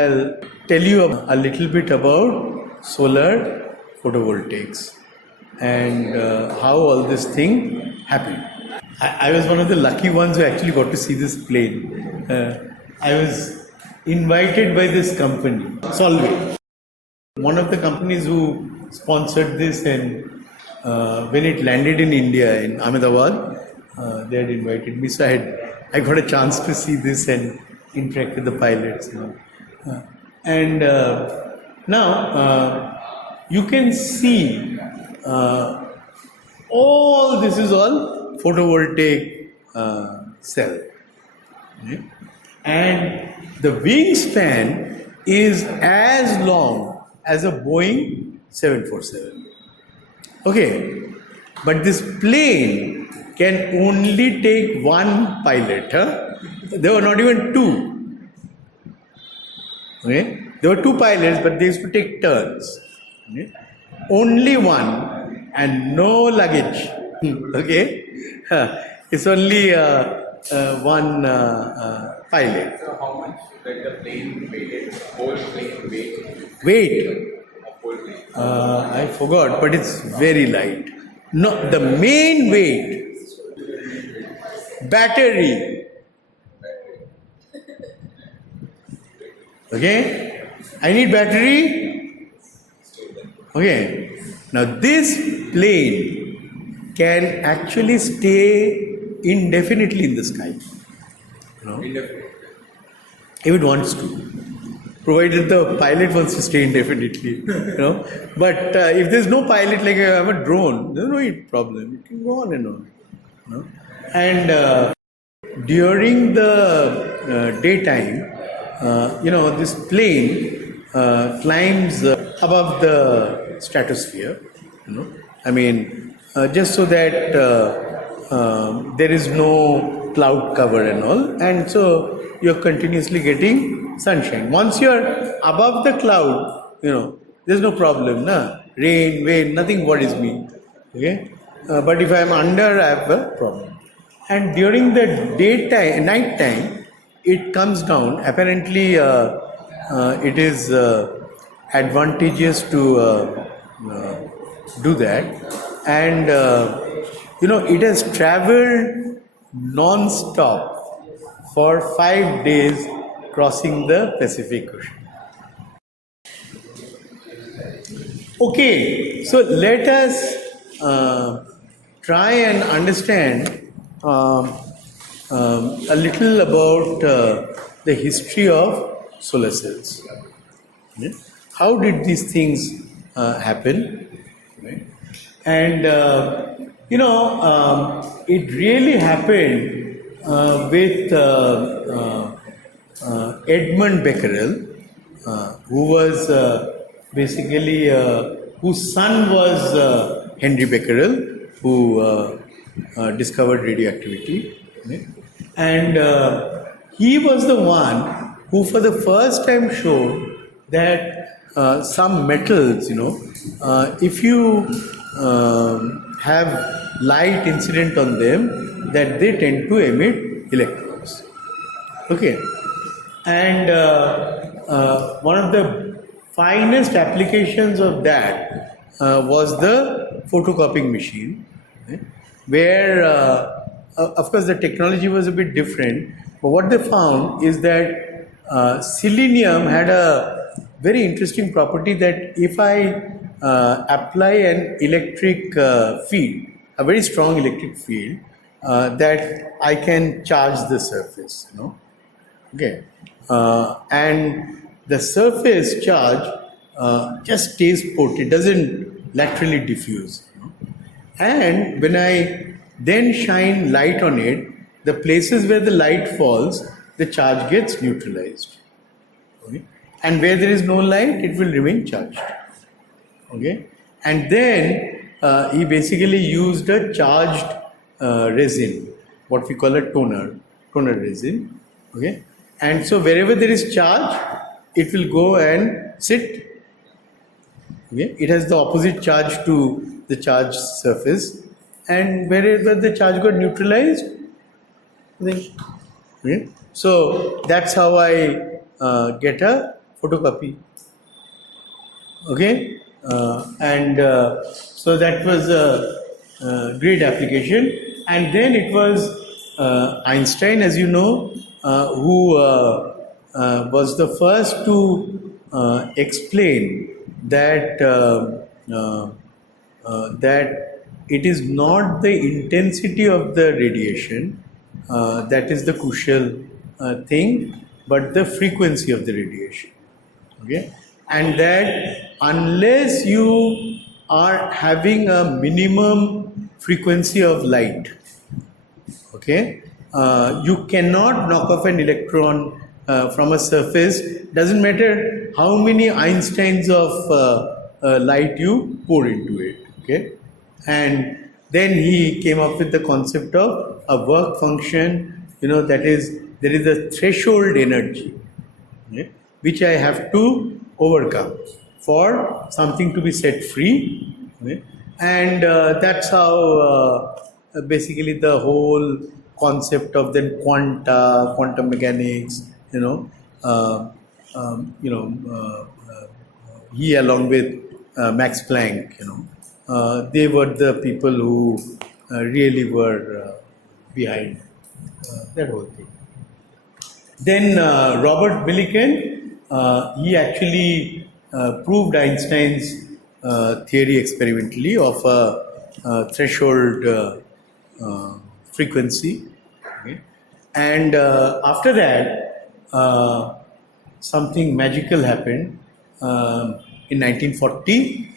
I'll tell you a little bit about solar photovoltaics and how all this thing happened. I was one of the lucky ones who actually got to see this plane. I was invited by this company, Solvay, one of the companies who sponsored this, and when it landed in India, in Ahmedabad, they had invited me. So I got a chance to see this and interact with the pilots. Now you can see all this is all photovoltaic cell, right? And the wingspan is as long as a Boeing 747. Okay, but this plane can only take one pilot. There were not even two. Okay, there were two pilots, but they used to take turns. Okay? Only one and no luggage. Okay, it's only one pilot. So how much did the plane weight, whole plane weight? Weight? Whole plane. I forgot, but it's very light. No, the main weight, battery. Okay, I need battery. Okay, now this plane can actually stay indefinitely in the sky. If it wants to, provided the pilot wants to stay indefinitely. But if there's no pilot, like I have a drone, there's no problem. It can go on and on. And during the daytime, this plane climbs above the stratosphere. I mean, just so that there is no cloud cover and all, and so you're continuously getting sunshine. Once you're above the cloud, there's no problem, rain, wind, nothing worries me. Okay, but if I'm under, I have a problem. And during the night time, it comes down. Apparently, it is advantageous to do that, and it has traveled non-stop for 5 days, crossing the Pacific Ocean. Okay, so let us try and understand a little about the history of solar cells. How did these things happen? Right? And it really happened with Edmund Becquerel, who was basically whose son was Henry Becquerel, who discovered radioactivity. Right? And he was the one who for the first time showed that some metals, if you have light incident on them, that they tend to emit electrons. Okay, and one of the finest applications of that was the photocopying machine, right? Where of course the technology was a bit different, but what they found is that selenium had a very interesting property that if I apply an electric field, a very strong electric field, that I can charge the surface, Okay, and the surface charge just stays put; it doesn't laterally diffuse. And when I then shine light on it, the places where the light falls, the charge gets neutralized. Okay? And where there is no light, it will remain charged. Okay? And then he basically used a charged resin, what we call a toner resin. Okay? And so wherever there is charge, it will go and sit. Okay? It has the opposite charge to the charged surface, and wherever the charge got neutralized, then, okay? So that's how I get a photocopy. Okay, so that was a great application. And then it was Einstein, as you know, who was the first to explain that that it is not the intensity of the radiation that is the crucial thing, but the frequency of the radiation. Okay, and that unless you are having a minimum frequency of light, okay, you cannot knock off an electron from a surface. Doesn't matter how many Einsteins of light you pour into it. Okay, and then he came up with the concept of a work function. That is, there is a threshold energy, okay, which I have to overcome for something to be set free. Okay? And that's how basically the whole concept of then quantum mechanics, he along with Max Planck, they were the people who really were behind that whole thing. Then Robert Millikan, he actually proved Einstein's theory experimentally of a threshold frequency. Okay? And after that, something magical happened in 1940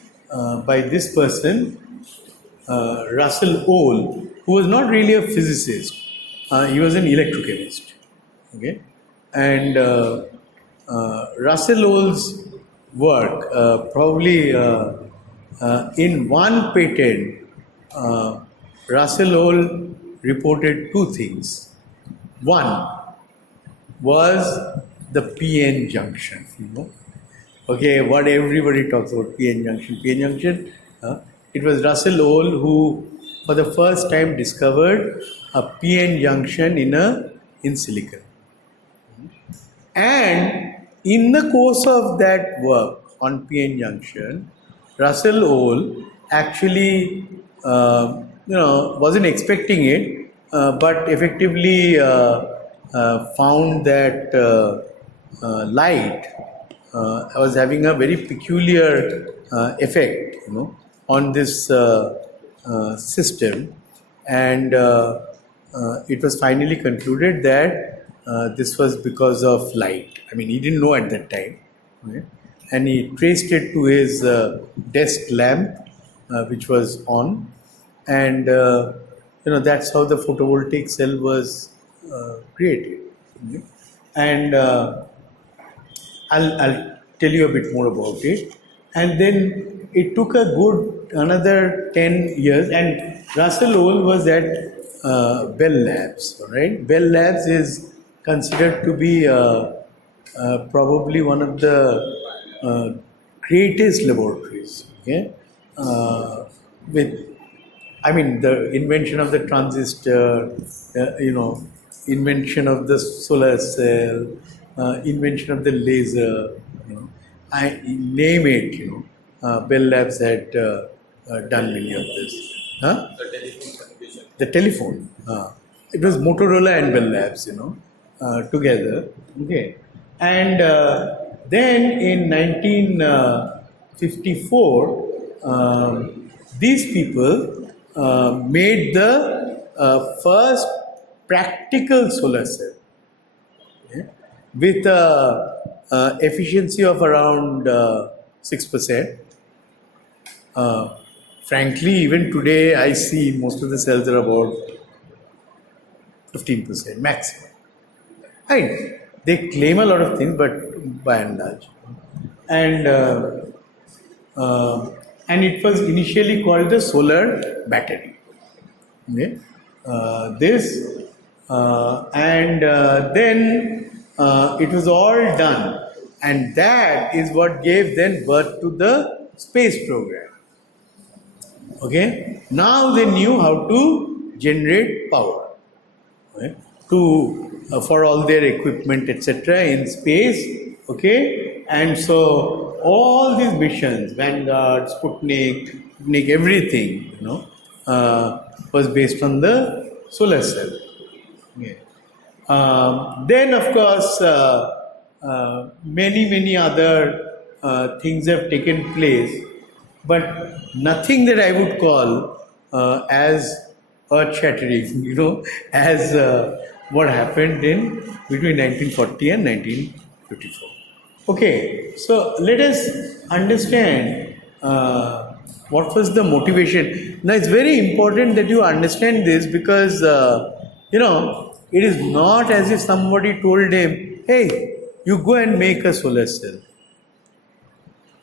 by this person, Russel Ohl, who was not really a physicist. He was an electrochemist. Okay? And Russel Ohl's work, probably in one patent, Russel Ohl reported two things. One was the PN junction, Okay, what everybody talks about, PN junction. PN junction, it was Russel Ohl who, for the first time, discovered a PN junction in silicon. And in the course of that work on PN junction, Russel Ohl actually, wasn't expecting it, but effectively found that light was having a very peculiar effect, on this system, and it was finally concluded that this was because of light. I mean, he didn't know at that time, okay? And he traced it to his desk lamp, which was on, and that's how the photovoltaic cell was created. Okay? And I'll tell you a bit more about it. And then it took another 10 years, and Russel Ohl was at Bell Labs. Right? Bell Labs is considered to be probably one of the greatest laboratories. Okay, the invention of the transistor, invention of the solar cell, invention of the laser. I name it. Bell Labs had done many of this. Huh? The telephone. It was Motorola and Bell Labs, together. Okay, and then in 1954, these people made the first practical solar cell, okay, with efficiency of around 6%. Frankly, even today, I see most of the cells are about 15% maximum. Right? They claim a lot of things, but by and large. And it was initially called the solar battery. Okay? Then it was all done, and that is what gave then birth to the space program. Okay, now they knew how to generate power, okay, for all their equipment, etc. in space. Okay, and so all these missions, Vanguard, Sputnik, everything, was based on the solar cell. Okay. Then, of course, many other things have taken place, but nothing that I would call as earth-shattering, as what happened in between 1940 and 1954. Okay, so let us understand what was the motivation. Now, it's very important that you understand this because, it is not as if somebody told him, hey, you go and make a solar cell.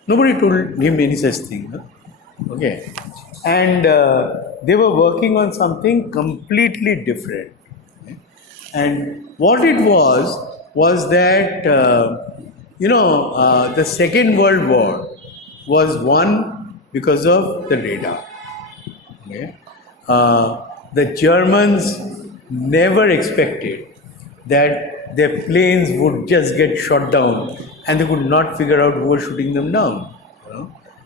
Nobody told him any such thing. Huh? Okay. And they were working on something completely different. Okay? And what it was that, the Second World War was won because of the radar. Okay? The Germans never expected that their planes would just get shot down and they could not figure out who was shooting them down.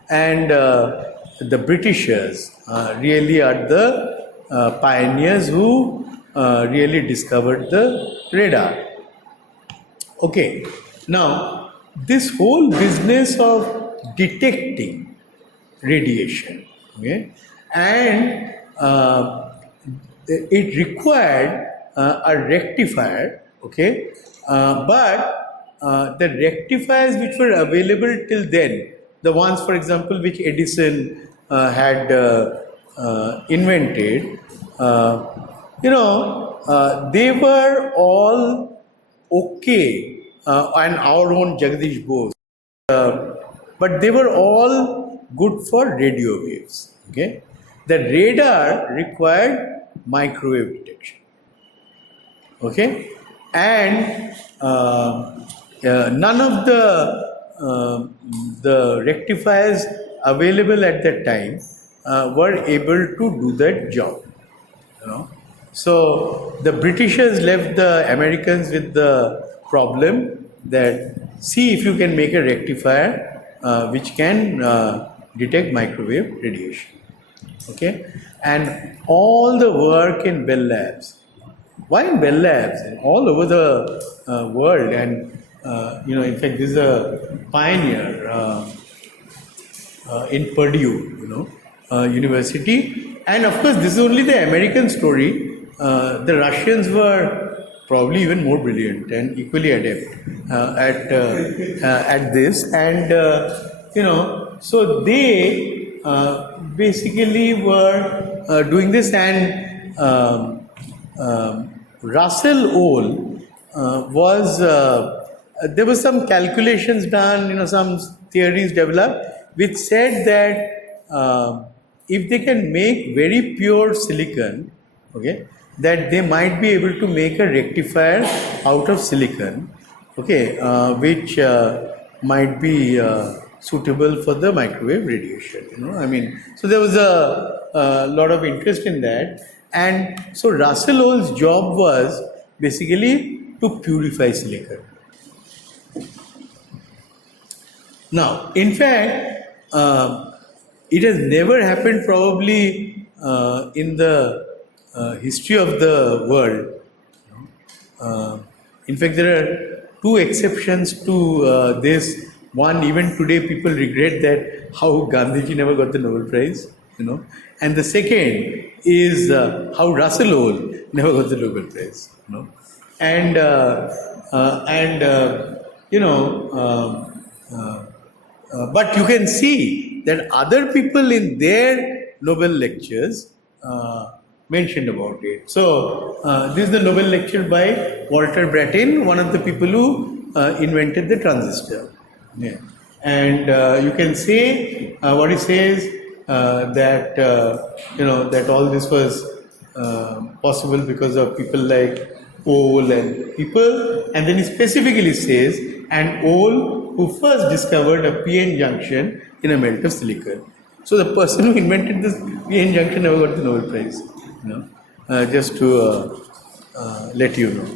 And the Britishers really are the pioneers who really discovered the radar. Okay, now this whole business of detecting radiation, okay, and it required a rectifier, okay, but the rectifiers which were available till then, the ones, for example, which Edison had invented, they were all okay, and our own Jagdish Bose, but they were all good for radio waves. Okay, the radar required microwave detection. Okay, and none of the rectifiers available at that time were able to do that job. So the Britishers left the Americans with the problem that see if you can make a rectifier which can detect microwave radiation. Okay, and all the work in Bell Labs. Why in Bell Labs? All over the world, and in fact, this is a pioneer in Purdue, University, and of course, this is only the American story. The Russians were probably even more brilliant and equally adept at this, and so they basically were doing this, and Russel Ohl was there was some calculations done, some theories developed which said that if they can make very pure silicon, okay, that they might be able to make a rectifier out of silicon, okay, which might be suitable for the microwave radiation. So there was a lot of interest in that, and so Russel Ohl's job was basically to purify silicon. Now, in fact, it has never happened probably in the history of the world. In fact, there are two exceptions to this. One, even today people regret that how Gandhiji never got the Nobel Prize, and the second is how Russel Ohl never got the Nobel Prize, and but you can see that other people in their Nobel lectures mentioned about it. So this is the Nobel lecture by Walter Brattain, one of the people who invented the transistor. Yeah. And you can say what he says that that all this was possible because of people like Ohl and people, and then he specifically says, and Ohl who first discovered a PN junction in a melt of silicon. So the person who invented this PN junction never got the Nobel Prize. Just to let you know.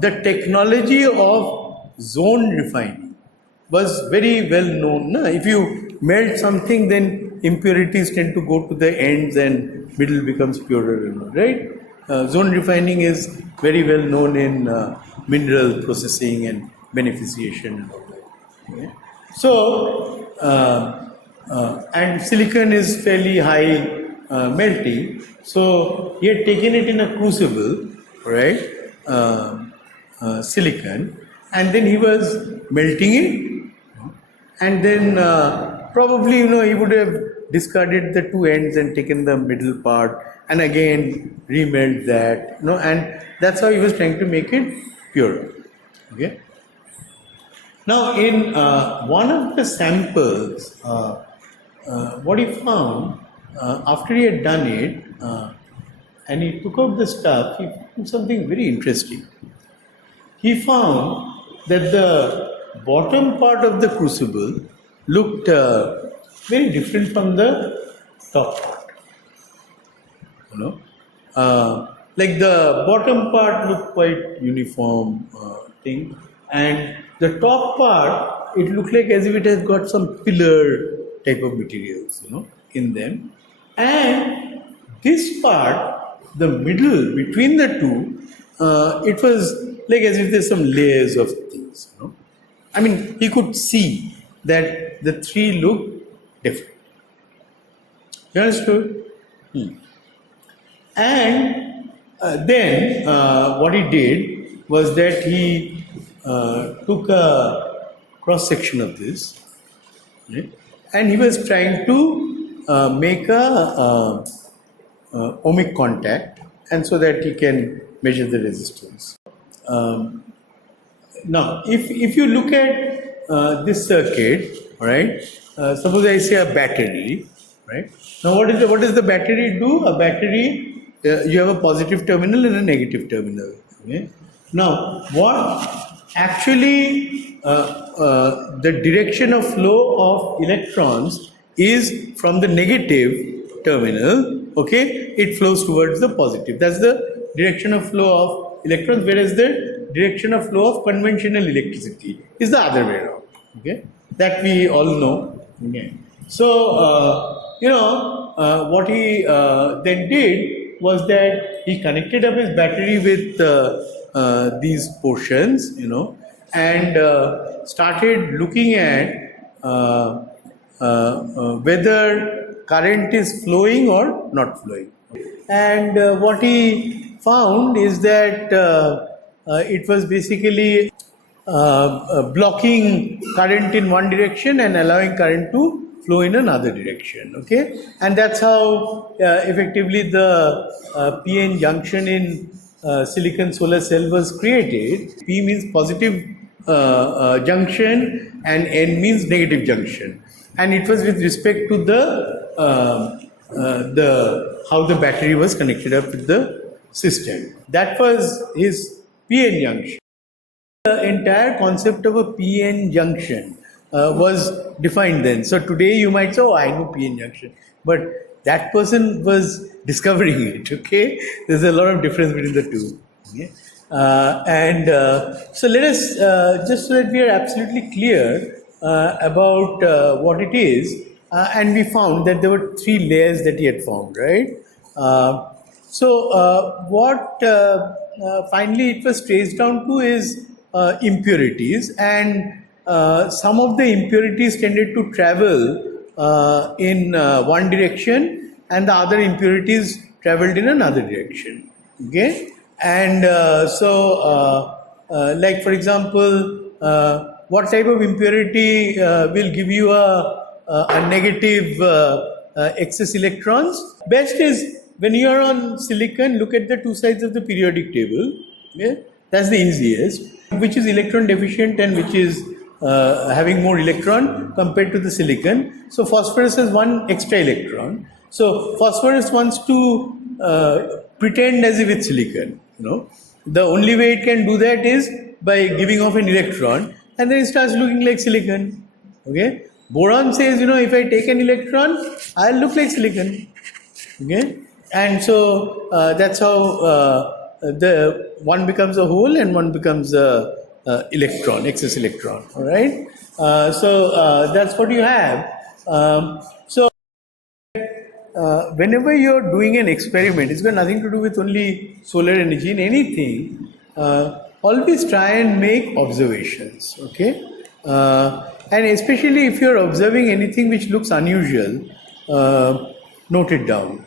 The technology of zone refining was very well known. Na? If you melt something, then impurities tend to go to the ends and middle becomes purer, right? Zone refining is very well known in mineral processing and beneficiation and all that. Okay? So, and silicon is fairly high melting. So, he had taken it in a crucible, right? Silicon, and then he was melting it, and then probably he would have discarded the two ends and taken the middle part and again remelt that, and that's how he was trying to make it pure. Okay. Now, in one of the samples, what he found after he had done it, and he took out the stuff, he found something very interesting. He found that the bottom part of the crucible looked very different from the top part. Like the bottom part looked quite uniform thing, and the top part, it looked like as if it has got some pillar type of materials, in them. And this part, the middle between the two, it was like as if there's some layers of things, I mean, he could see that the three look different. You understood? And then what he did was that he took a cross section of this, right? And he was trying to make a ohmic contact, and so that he can measure the resistance. Now, if you look at this circuit, right? Suppose I say a battery, right? Now, what does the battery do? A battery, you have a positive terminal and a negative terminal. Okay? Now, what actually the direction of flow of electrons is from the negative terminal. Okay, it flows towards the positive. That's the direction of flow of electrons, whereas the direction of flow of conventional electricity is the other way around. Okay, that we all know. Okay, so what he then did was that he connected up his battery with these portions, and started looking at whether current is flowing or not flowing. And what he found is that it was basically blocking current in one direction and allowing current to flow in another direction. Okay, and that's how effectively the PN junction in silicon solar cell was created. P means positive junction and N means negative junction, and it was with respect to the how the battery was connected up with the system. That was his PN junction. The entire concept of a PN junction was defined then. So today you might say, oh, I know PN junction, but that person was discovering it. Okay, there's a lot of difference between the two. Okay? So let us, just so that we are absolutely clear about what it is, and we found that there were three layers that he had found, right? What finally it was traced down to is impurities, and some of the impurities tended to travel in one direction, and the other impurities traveled in another direction. Okay, and like for example, what type of impurity will give you a negative excess electrons? Best is when you are on silicon, look at the two sides of the periodic table. Okay? That's the easiest. Which is electron deficient and which is having more electron compared to the silicon. So phosphorus has one extra electron. So phosphorus wants to pretend as if it's silicon. The only way it can do that is by giving off an electron, and then it starts looking like silicon. Okay. Boron says, if I take an electron, I'll look like silicon. Okay. And so that's how the one becomes a hole and one becomes a electron, excess electron, all right? So that's what you have. Whenever you're doing an experiment, it's got nothing to do with only solar energy. In anything, always try and make observations, okay? And especially if you're observing anything which looks unusual, note it down.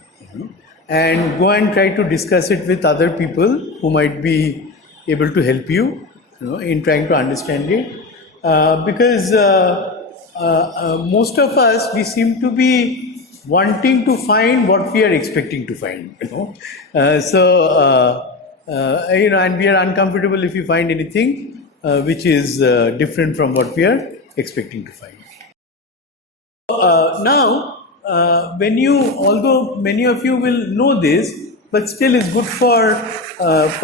And go and try to discuss it with other people who might be able to help you, in trying to understand it. Because most of us, we seem to be wanting to find what we are expecting to find, and we are uncomfortable if we find anything which is different from what we are expecting to find. Although many of you will know this, but still it's good for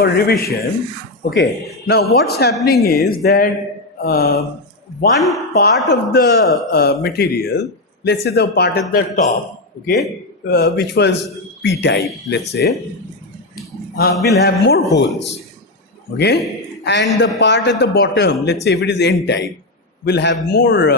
revision. Okay. Now, what's happening is that one part of the material, let's say the part at the top, okay, which was P-type, let's say, will have more holes, okay, and the part at the bottom, let's say if it is N-type, will have more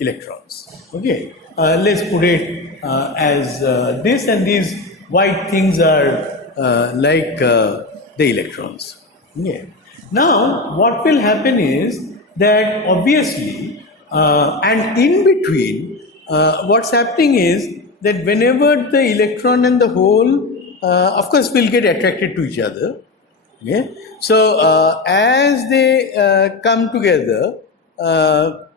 electrons, okay. Let's put it as this, and these white things are like the electrons. Okay. Now, what will happen is that obviously, and in between, what's happening is that whenever the electron and the hole, of course, will get attracted to each other. Okay. So, as they come together,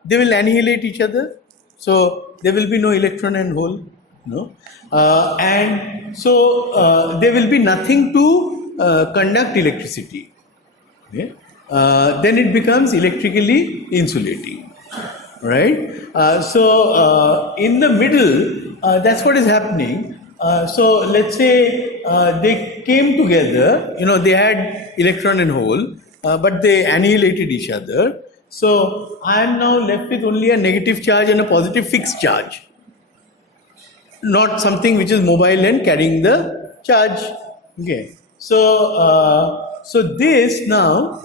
they will annihilate each other. So, there will be no electron and hole. And so, there will be nothing to conduct electricity. Okay. Then it becomes electrically insulating, right? So in the middle, that's what is happening. So let's say they came together, they had electron and hole, but they annihilated each other. So I am now left with only a negative charge and a positive fixed charge, not something which is mobile and carrying the charge. Okay. So this now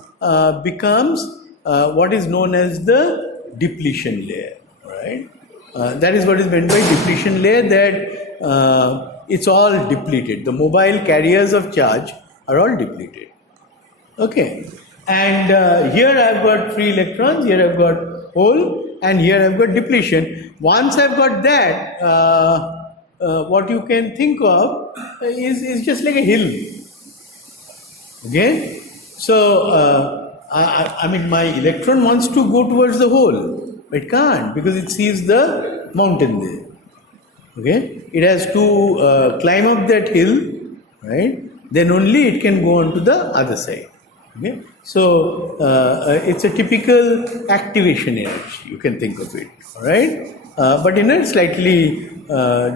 becomes what is known as the depletion layer, right? That is what is meant by depletion layer, that it's all depleted. The mobile carriers of charge are all depleted. Okay. And here I've got free electrons, here I've got hole, and here I've got depletion. Once I've got that, what you can think of is just like a hill. Okay. So, I mean, my electron wants to go towards the hole, but it can't because it sees the mountain there. Okay. It has to climb up that hill, right? Then only it can go on to the other side. Okay. So, it's a typical activation energy, you can think of it, all right? But in a slightly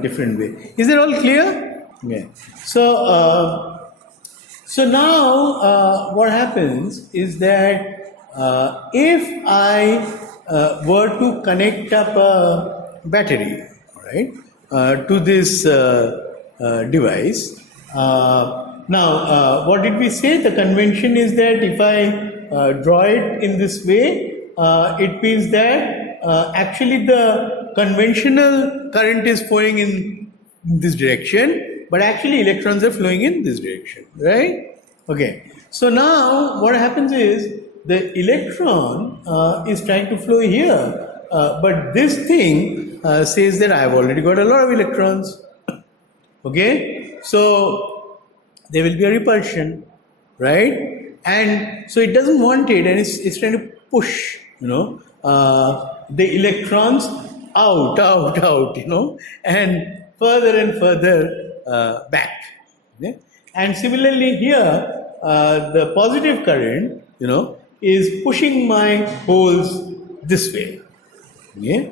different way. Is that all clear? Yeah. So now what happens is that if I were to connect up a battery, right, to this device, now what did we say? The convention is that if I draw it in this way, it means that actually the conventional current is flowing in this direction, but actually electrons are flowing in this direction, right? Okay. So now what happens is the electron is trying to flow here, but this thing says that I have already got a lot of electrons. Okay. So there will be a repulsion, right? And so it doesn't want it, and it's trying to push, the electrons out, and further back. Okay? And similarly here, the positive current, is pushing my holes this way. Okay?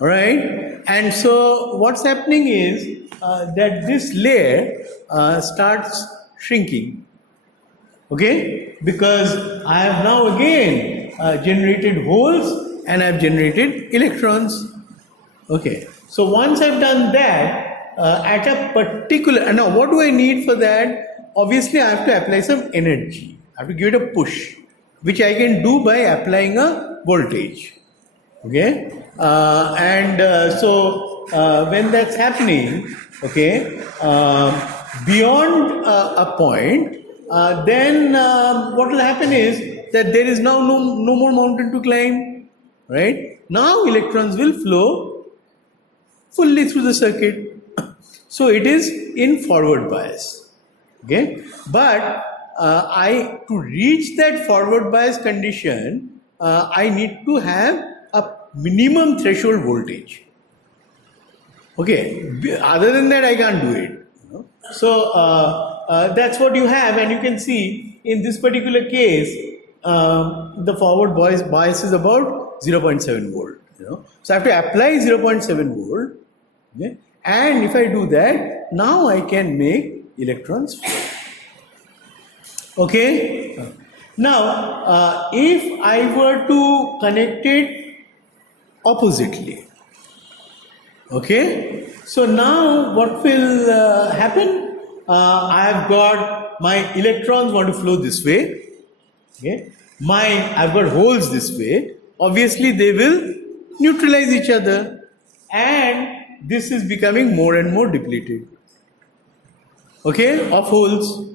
All right? And so what's happening is that this layer starts shrinking. Okay? Because I have now again generated holes and I've generated electrons. Okay. So once I've done that, at a particular, now what do I need for that? Obviously I have to apply some energy. I have to give it a push. which I can do by applying a voltage. Okay, when that's happening, okay, beyond a point, then what will happen is that there is now no more mountain to climb, right? Now electrons will flow fully through the circuit. So it is in forward bias. Okay, but to reach that forward bias condition, I need to have a minimum threshold voltage. Okay, other than that I can't do it. You know? So that's what you have, and you can see in this particular case, the forward bias is about 0.7 volt. You know? So I have to apply 0.7 volt. Okay? And if I do that, now I can make electrons flow. Okay. Now, if I were to connect it oppositely, okay. So now what will happen? I have got my electrons want to flow this way. Okay. I've got holes this way. Obviously, they will neutralize each other, and this is becoming more and more depleted. Okay, of holes.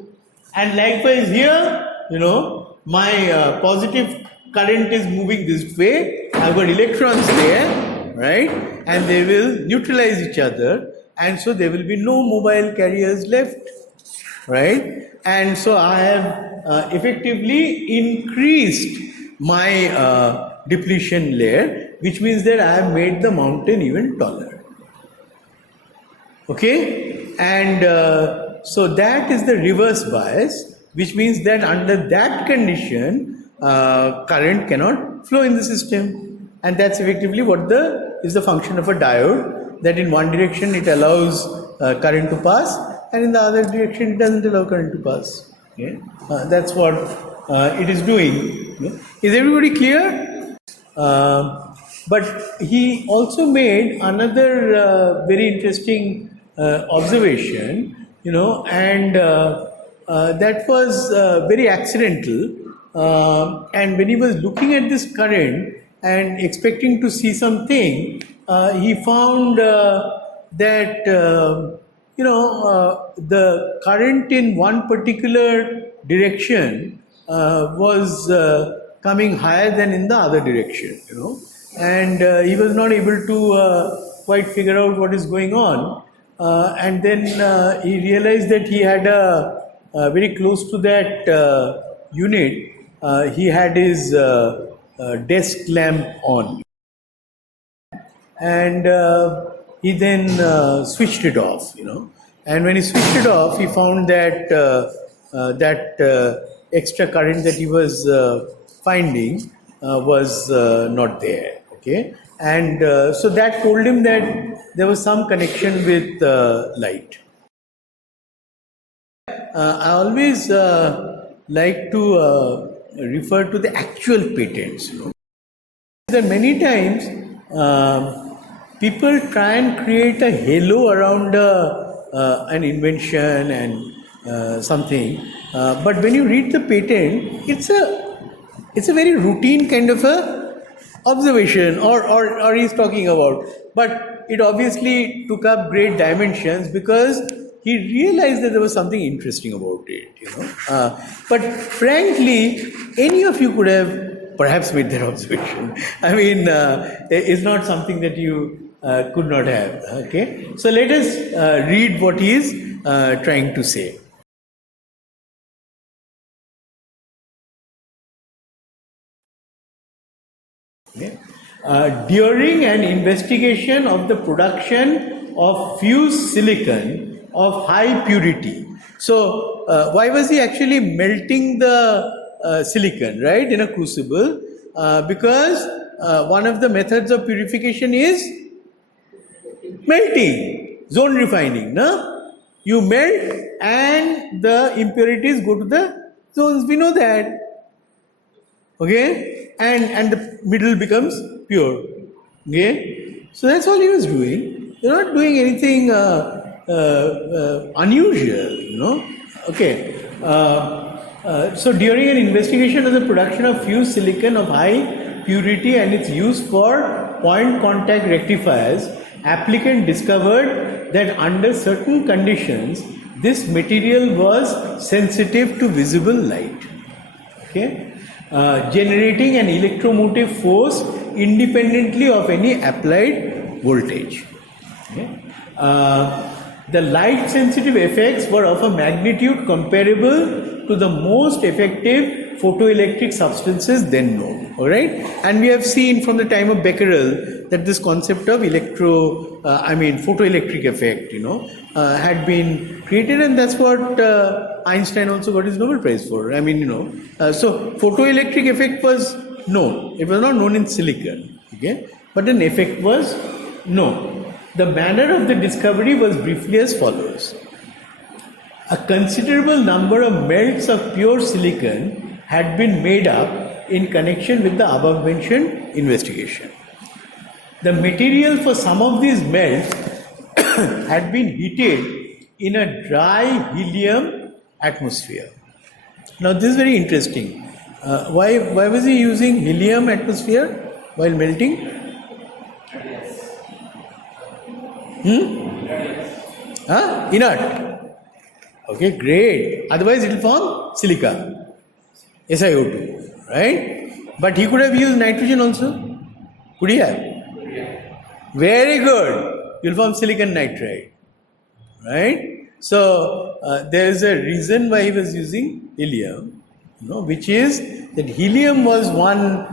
And likewise here, you know, my positive current is moving this way. I've got electrons there, right? And they will neutralize each other. And so there will be no mobile carriers left, right? And so I have effectively increased my depletion layer, which means that I have made the mountain even taller. Okay? And so that is the reverse bias, which means that under that condition, current cannot flow in the system. And that's effectively what is the function of a diode, that in one direction it allows current to pass, and in the other direction it doesn't allow current to pass. Okay? That's what it is doing. Okay? Is everybody clear? But he also made another very interesting observation, you know, and that was very accidental. And when he was looking at this current and expecting to see something, he found that the current in one particular direction was coming higher than in the other direction, you know, and he was not able to quite figure out what is going on. And then he realized that he had very close to that unit, he had his desk lamp on, and he then switched it off, you know. And when he switched it off, he found that that extra current that he was finding was not there. Okay, and so that told him that there was some connection with light. I always like to refer to the actual patents. You know, that many times people try and create a halo around an invention and something, but when you read the patent, it's a very routine kind of a observation, or he's talking about, but it obviously took up great dimensions because he realized that there was something interesting about it, you know. But frankly, any of you could have perhaps made that observation. I mean, it's not something that you could not have. Okay, so let us read what he is trying to say. Okay. During an investigation of the production of fused silicon of high purity. So, why was he actually melting the silicon, right, in a crucible? Because one of the methods of purification is melting, zone refining. No? You melt and the impurities go to the zones. We know that. Okay? And the middle becomes pure. Okay? So that's all he was doing. They're not doing anything unusual, you know. Okay. So during an investigation of the production of fused silicon of high purity and its use for point contact rectifiers, applicant discovered that under certain conditions, this material was sensitive to visible light. Okay, generating an electromotive force independently of any applied voltage. Okay. The light sensitive effects were of a magnitude comparable to the most effective photoelectric substances then known. Alright, and we have seen from the time of Becquerel that this concept of photoelectric effect, had been created, and that's what Einstein also got his Nobel Prize for. So photoelectric effect was known. It was not known in silicon, okay, but an effect was known. The manner of the discovery was briefly as follows. A considerable number of melts of pure silicon had been made up in connection with the above mentioned investigation. The material for some of these melts had been heated in a dry helium atmosphere. Now this is very interesting. Why was he using helium atmosphere while melting? Inert. Okay, great. Otherwise it will form silica, SiO2, right? But he could have used nitrogen also. Could he have? Very good. You'll form silicon nitride, right? So there is a reason why he was using helium, which is that helium was one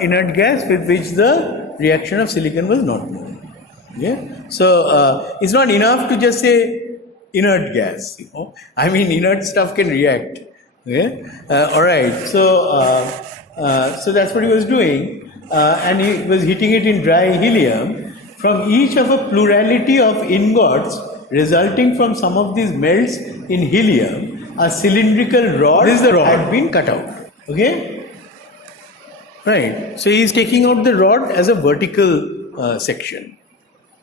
inert gas with which the reaction of silicon was not known. Yeah? So it's not enough to just say inert gas. Inert stuff can react. Okay? All right. So that's what he was doing, and he was heating it in dry helium. From each of a plurality of ingots resulting from some of these melts in helium, a cylindrical rod, this is the rod, had been cut out. Okay? Right. So he is taking out the rod as a vertical section.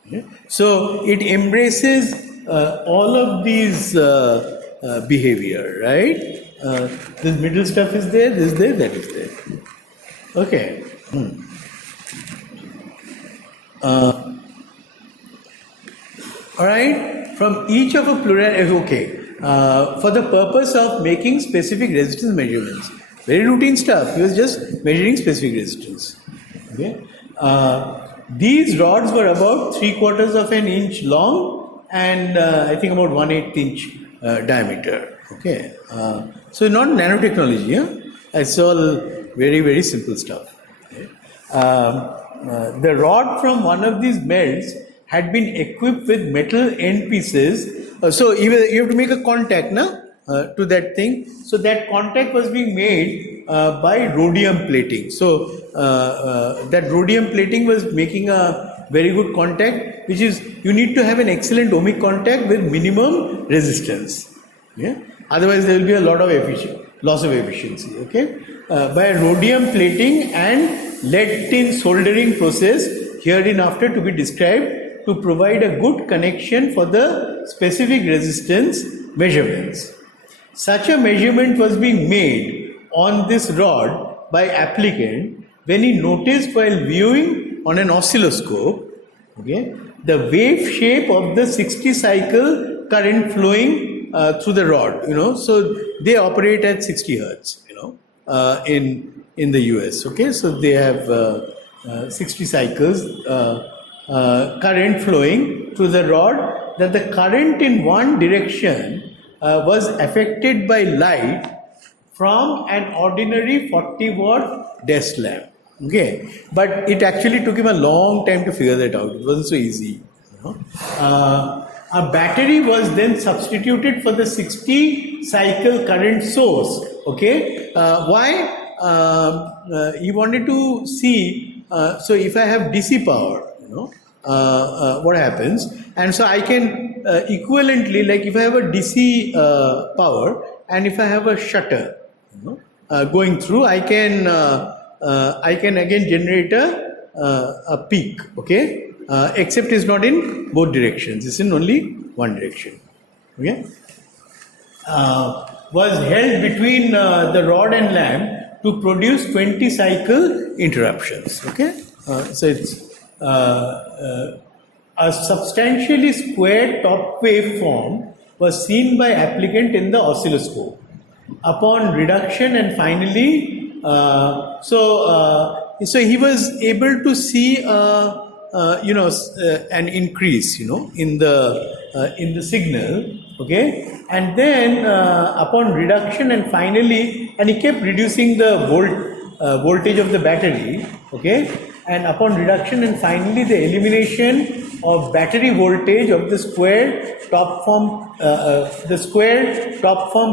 Okay? So it embraces all of these behavior, right? This middle stuff is there, this is there, that is there. Okay. All right. From each of a plural, okay. For the purpose of making specific resistance measurements, very routine stuff. He was just measuring specific resistance. Okay. These rods were about 3/4 of an inch long and I think about 1/8 inch diameter. Okay. So not nanotechnology. Yeah? It's all very, very simple stuff. Okay. The rod from one of these melts had been equipped with metal end pieces. So you have to make a contact to that thing. So that contact was being made by rhodium plating. So that rhodium plating was making a very good contact, which is you need to have an excellent ohmic contact with minimum resistance. Yeah? Otherwise there will be a lot of loss of efficiency. Okay? By rhodium plating and lead tin soldering process hereinafter to be described, to provide a good connection for the specific resistance measurements. Such a measurement was being made on this rod by applicant when he noticed while viewing on an oscilloscope, okay, the wave shape of the 60 cycle current flowing through the rod. So they operate at 60 hertz. In the US. Okay, so they have 60 cycles. Current flowing through the rod, that the current in one direction was affected by light from an ordinary 40-watt desk lamp. Okay, but it actually took him a long time to figure that out. It wasn't so easy. A battery was then substituted for the 60 cycle current source. Okay, why? He wanted to see. So if I have DC power, what happens, and so I can equivalently, like if I have a DC power and if I have a shutter going through, I can again generate a peak. Okay, except it's not in both directions, it's in only one direction. Okay. was held between the rod and lamp to produce 20 cycle interruptions. Okay, so it's a substantially square top waveform was seen by applicant in the oscilloscope. Upon reduction and finally, so he was able to see an increase, in the signal. Okay, and then upon reduction and finally, and he kept reducing the voltage of the battery. Okay, and upon reduction and finally the elimination of battery voltage of the square top form,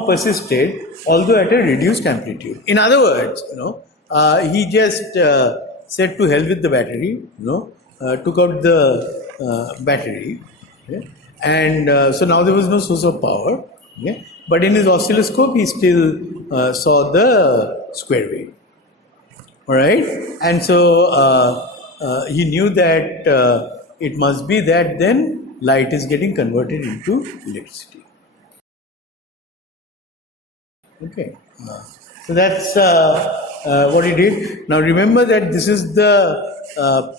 persisted, although at a reduced amplitude. In other words, he just said to hell with the battery, took out the battery, okay? And so now there was no source of power, okay? But in his oscilloscope he still saw the square wave. All right, and so he knew that it must be that then light is getting converted into electricity. Okay, so that's what he did. Now remember that this is the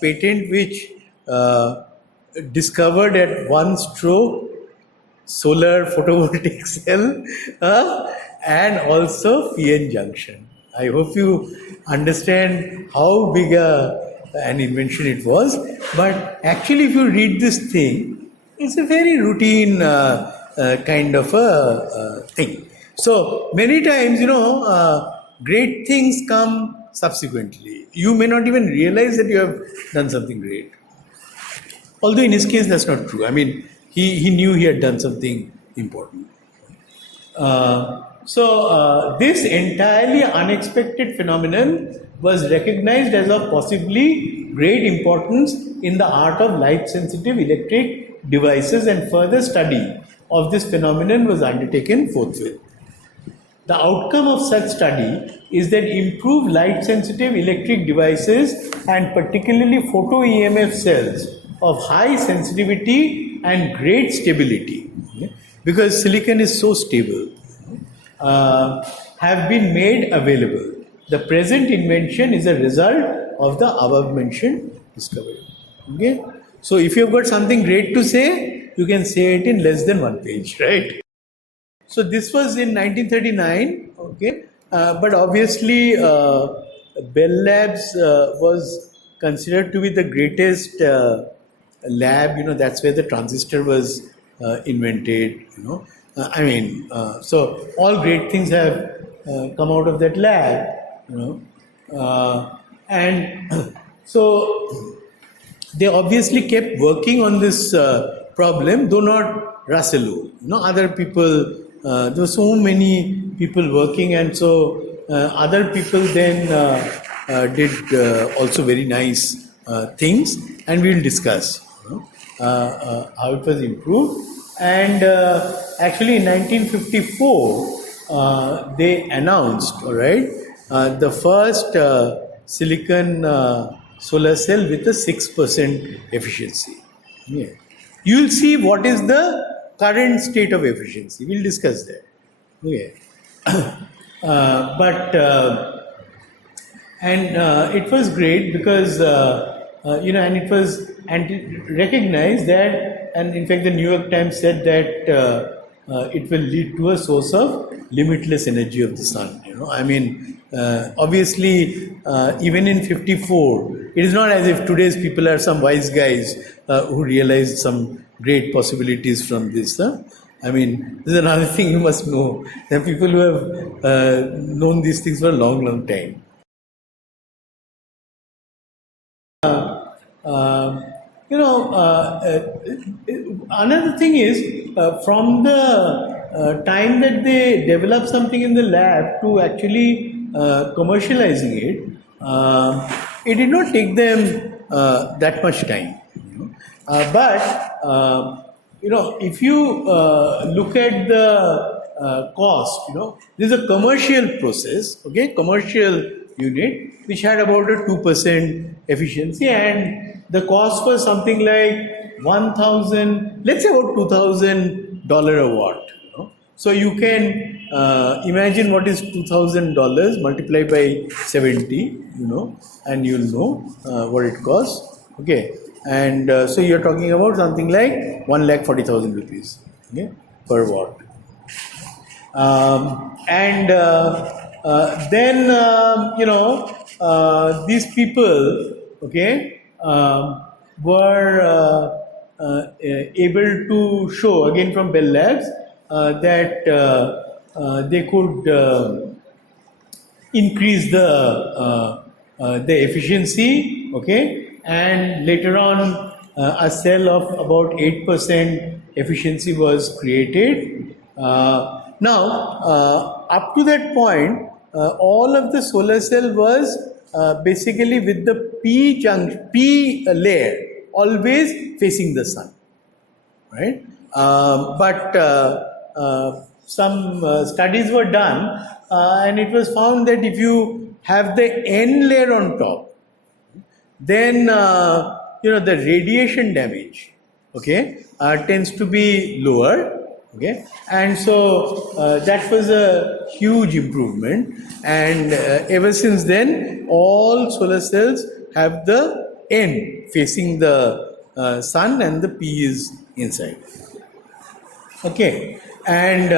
patent which discovered at one stroke solar photovoltaic cell and also PN junction. I hope you understand how big an invention it was. But actually, if you read this thing, it's a very routine kind of a thing. So many times, great things come subsequently. You may not even realize that you have done something great. Although in his case, that's not true. I mean, he knew he had done something important. So this entirely unexpected phenomenon was recognized as of possibly great importance in the art of light-sensitive electric devices, and further study of this phenomenon was undertaken forthwith. The outcome of such study is that improved light-sensitive electric devices, and particularly photo-EMF cells of high sensitivity and great stability, because silicon is so stable, have been made available. The present invention is a result of the above mentioned discovery. Okay, so if you've got something great to say, you can say it in less than one page, right? So this was in 1939. Okay, but obviously Bell Labs was considered to be the greatest lab. That's where the transistor was invented. So all great things have come out of that lab. And so they obviously kept working on this problem, though not Russel Ohl. Other people, there were so many people working, and so other people then did also very nice things, and we'll discuss how it was improved. And actually in 1954, they announced, all right, the first silicon solar cell with a 6% efficiency. Yeah. You'll see what is the current state of efficiency. We'll discuss that. Okay. It was great because, and it was recognized that, and in fact the New York Times said that it will lead to a source of limitless energy of the sun. Obviously, even in 54, it is not as if today's people are some wise guys who realized some great possibilities from this. This is another thing you must know. There are people who have known these things for a long, long time. Another thing is, from the time that they develop something in the lab to actually commercializing it, it did not take them that much time. If you look at the cost, this is a commercial process, okay, commercial unit, which had about a 2% efficiency, and the cost was something like 1,000, let's say about $2,000 a watt. So you can imagine what is $2,000 multiplied by 70, and you'll know what it costs. Okay, and so you're talking about something like 1,40,000 rupees, okay, per watt. And then these people, okay, were able to show again from Bell Labs that they could increase the efficiency, okay, and later on a cell of about 8% efficiency was created. Now, up to that point, all of the solar cell was basically with the P layer always facing the sun, right? But some studies were done, and it was found that if you have the N layer on top, then the radiation damage, okay, tends to be lower. Okay, and so that was a huge improvement, and ever since then, all solar cells have the N facing the sun and the P is inside. Okay, and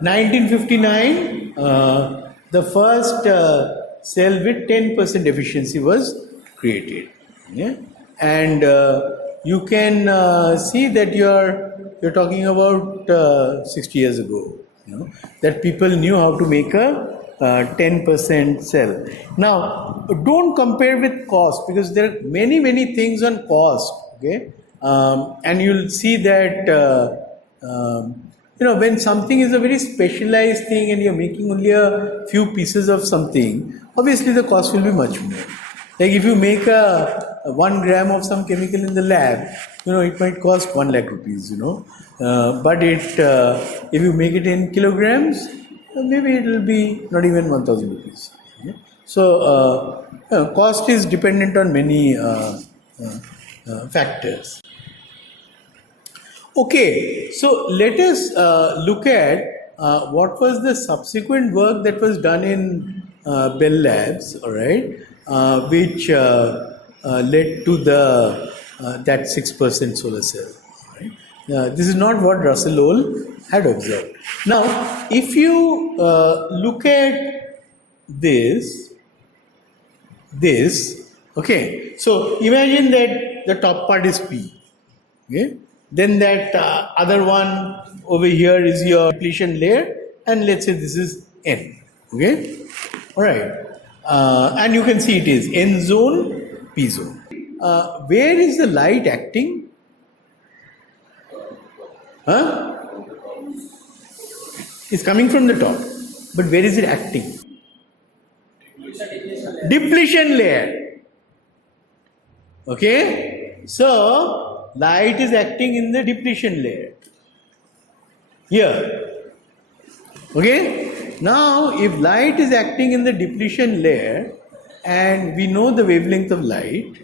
1959, the first cell with 10% efficiency was created. Yeah? And you can see that you're talking about 60 years ago, that people knew how to make a 10% cell. Now, don't compare with cost, because there are many things on cost, okay? And you'll see that when something is a very specialized thing and you're making only a few pieces of something, obviously the cost will be much more. Like if you make a 1 gram of some chemical in the lab, it might cost 1 lakh rupees, but if you make it in kilograms, maybe it will be not even 1,000 rupees. Okay? So cost is dependent on many factors. Okay, so let us look at what was the subsequent work that was done in Bell Labs, all right, which led to that 6% solar cell. Right? This is not what Russel Ohl had observed. Now, if you look at this, okay, so imagine that the top part is P, okay? Then that other one over here is your depletion layer, and let's say this is N, okay? All right, and you can see it is N zone, P zone. Where is the light acting? It's coming from the top, but where is it acting? Depletion layer. Okay, so light is acting in the depletion layer here. Okay, now if light is acting in the depletion layer, and we know the wavelength of light,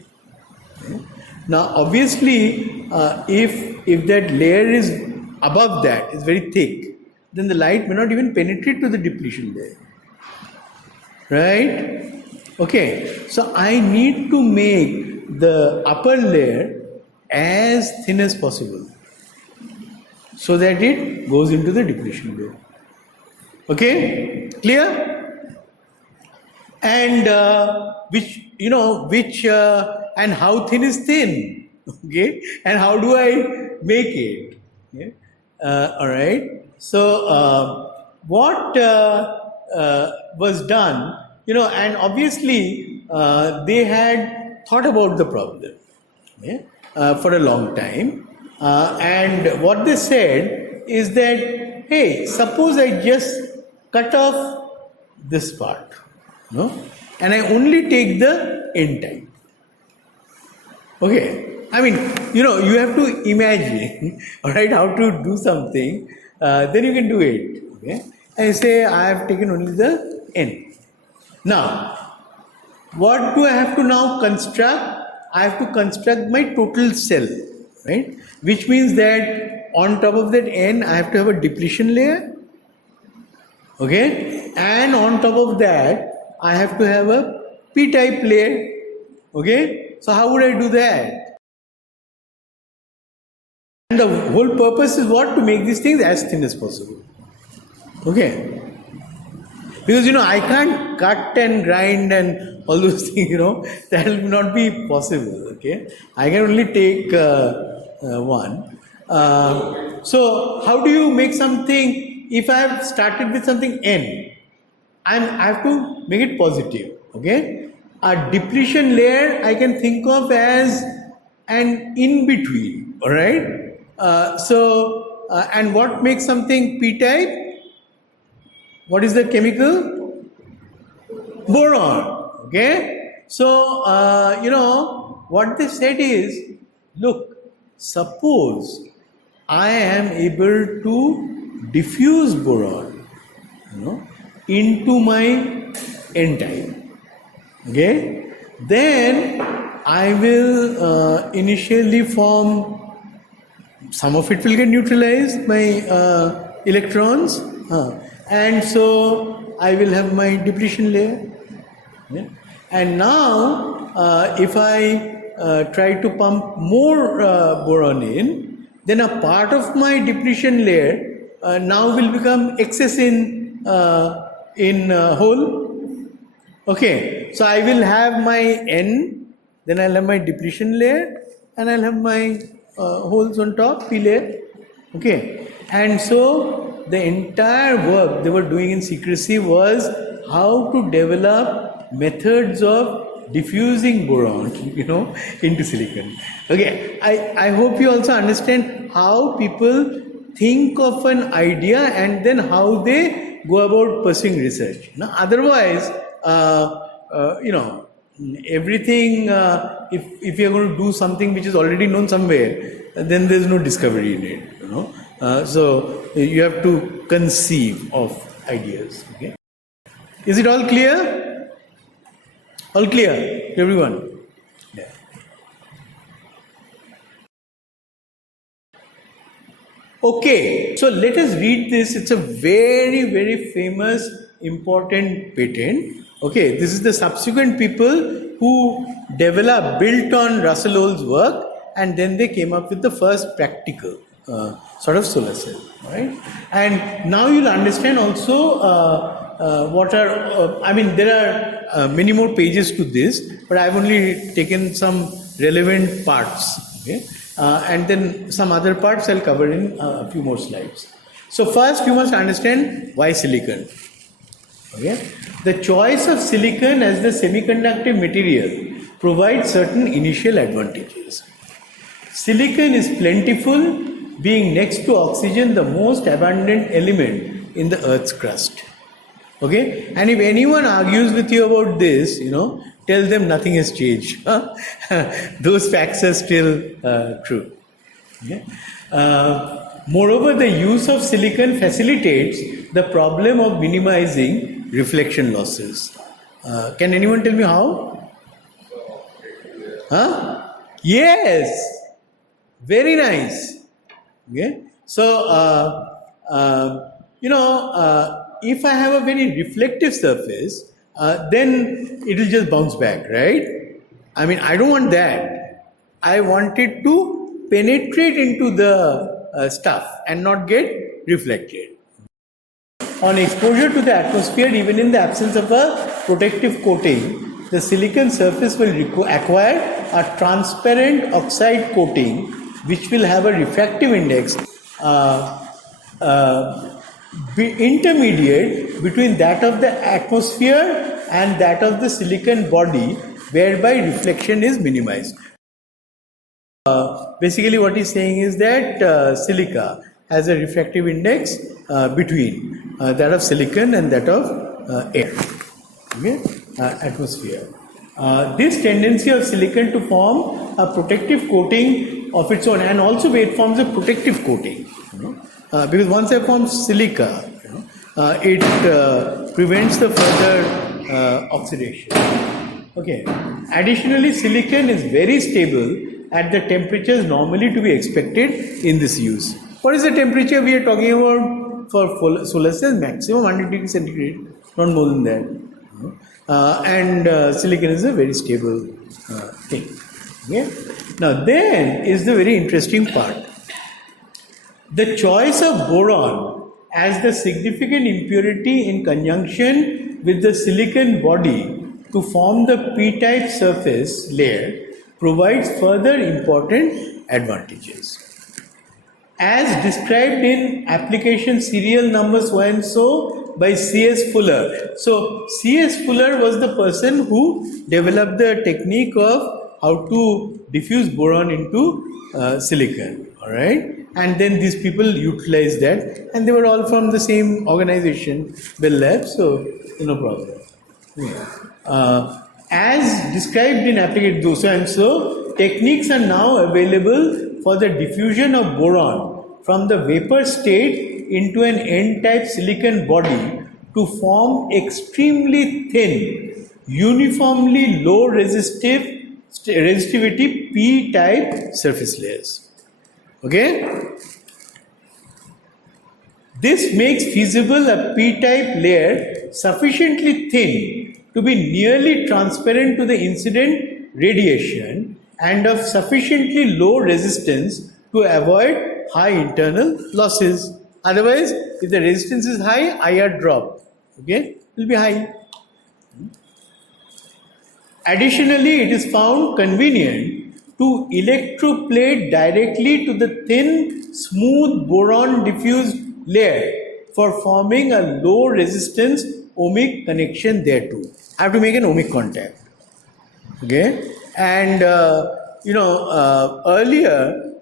okay, now obviously if that layer is above that, is very thick, then the light may not even penetrate to the depletion layer, right? Okay, so I need to make the upper layer as thin as possible so that it goes into the depletion layer. Okay, clear? And which and how thin is thin? Okay, and how do I make it? Okay? All right. So what was done? And obviously they had thought about the problem, okay, for a long time, and what they said is that, hey, suppose I just cut off this part, and I only take the N type. Okay, I mean, you have to imagine, all right, how to do something, then you can do it. Okay, and say I have taken only the N. Now, what do I have to now construct? I have to construct my total cell, right? Which means that on top of that N, I have to have a depletion layer, Okay, and on top of that, I have to have a p-type layer. Okay, so how would I do that? And the whole purpose is what? To make these things as thin as possible. Okay, because I can't cut and grind and all those things, that will not be possible. Okay, I can only take one. So how do you make something? If I have started with something n, I have to make it positive. Okay, a depletion layer I can think of as an in between. All right. And what makes something p-type? What is the chemical? Boron. Okay. So, what they said is, look, suppose I am able to diffuse boron, into my n-type. Okay. Then I will initially form, some of it will get neutralized by electrons. And so I will have my depletion layer. Yeah. And now, if I try to pump more boron in, then a part of my depletion layer now will become excess in whole. Okay, so I will have my N, then I'll have my depletion layer, and I'll have my holes on top, P layer. Okay, and so the entire work they were doing in secrecy was how to develop methods of diffusing boron, into silicon. Okay, I hope you also understand how people think of an idea and then how they go about pursuing research. Now, otherwise, everything, if you're going to do something which is already known somewhere, then there's no discovery in it, so you have to conceive of ideas. Okay, is it all clear? All clear, everyone? Yeah. Okay, so let us read this. It's a very, very famous, important patent. Okay, this is the subsequent people who built on Russel Ohl's work, and then they came up with the first practical sort of solar cell. Right? And now you'll understand also there are many more pages to this, but I've only taken some relevant parts. Okay? And then some other parts I'll cover in a few more slides. So first you must understand why silicon. Okay? The choice of silicon as the semiconductor material provides certain initial advantages. Silicon is plentiful, being next to oxygen the most abundant element in the Earth's crust. Okay? And if anyone argues with you about this, tell them nothing has changed. Those facts are still true. Okay? Moreover, the use of silicon facilitates the problem of minimizing reflection losses. Can anyone tell me how? Yes! Very nice. Okay? So, if I have a very reflective surface, then it will just bounce back, right? I don't want that. I want it to penetrate into the stuff and not get reflected. On exposure to the atmosphere, even in the absence of a protective coating, the silicon surface will acquire a transparent oxide coating which will have a refractive index intermediate between that of the atmosphere and that of the silicon body, whereby reflection is minimized. Basically what he's saying is that silica has a refractive index between that of silicon and that of air, atmosphere. This tendency of silicon to form a protective coating of its own, and also it forms a protective coating, because once I form silica, it prevents the further oxidation. Okay. Additionally, silicon is very stable at the temperatures normally to be expected in this use. What is the temperature we are talking about? for solar cells, maximum 100 degrees centigrade, not more than that. And silicon is a very stable thing. Okay? Now, then is the very interesting part. The choice of boron as the significant impurity in conjunction with the silicon body to form the p-type surface layer provides further important advantages. As described in application serial number so and so by C.S. Fuller. So, C.S. Fuller was the person who developed the technique of how to diffuse boron into silicon. Alright, and then these people utilized that, and they were all from the same organization, Bell Labs, so no problem. As described in application so and so, techniques are now available for the diffusion of boron from the vapor state into an N-type silicon body to form extremely thin, uniformly low resistivity p-type surface layers. Okay? This makes feasible a p-type layer sufficiently thin to be nearly transparent to the incident radiation and of sufficiently low resistance to avoid high internal losses. Otherwise, if the resistance is high, IR drop, okay, will be high. Additionally, it is found convenient to electroplate directly to the thin, smooth boron diffused layer for forming a low resistance ohmic connection thereto. I have to make an ohmic contact. Okay, and earlier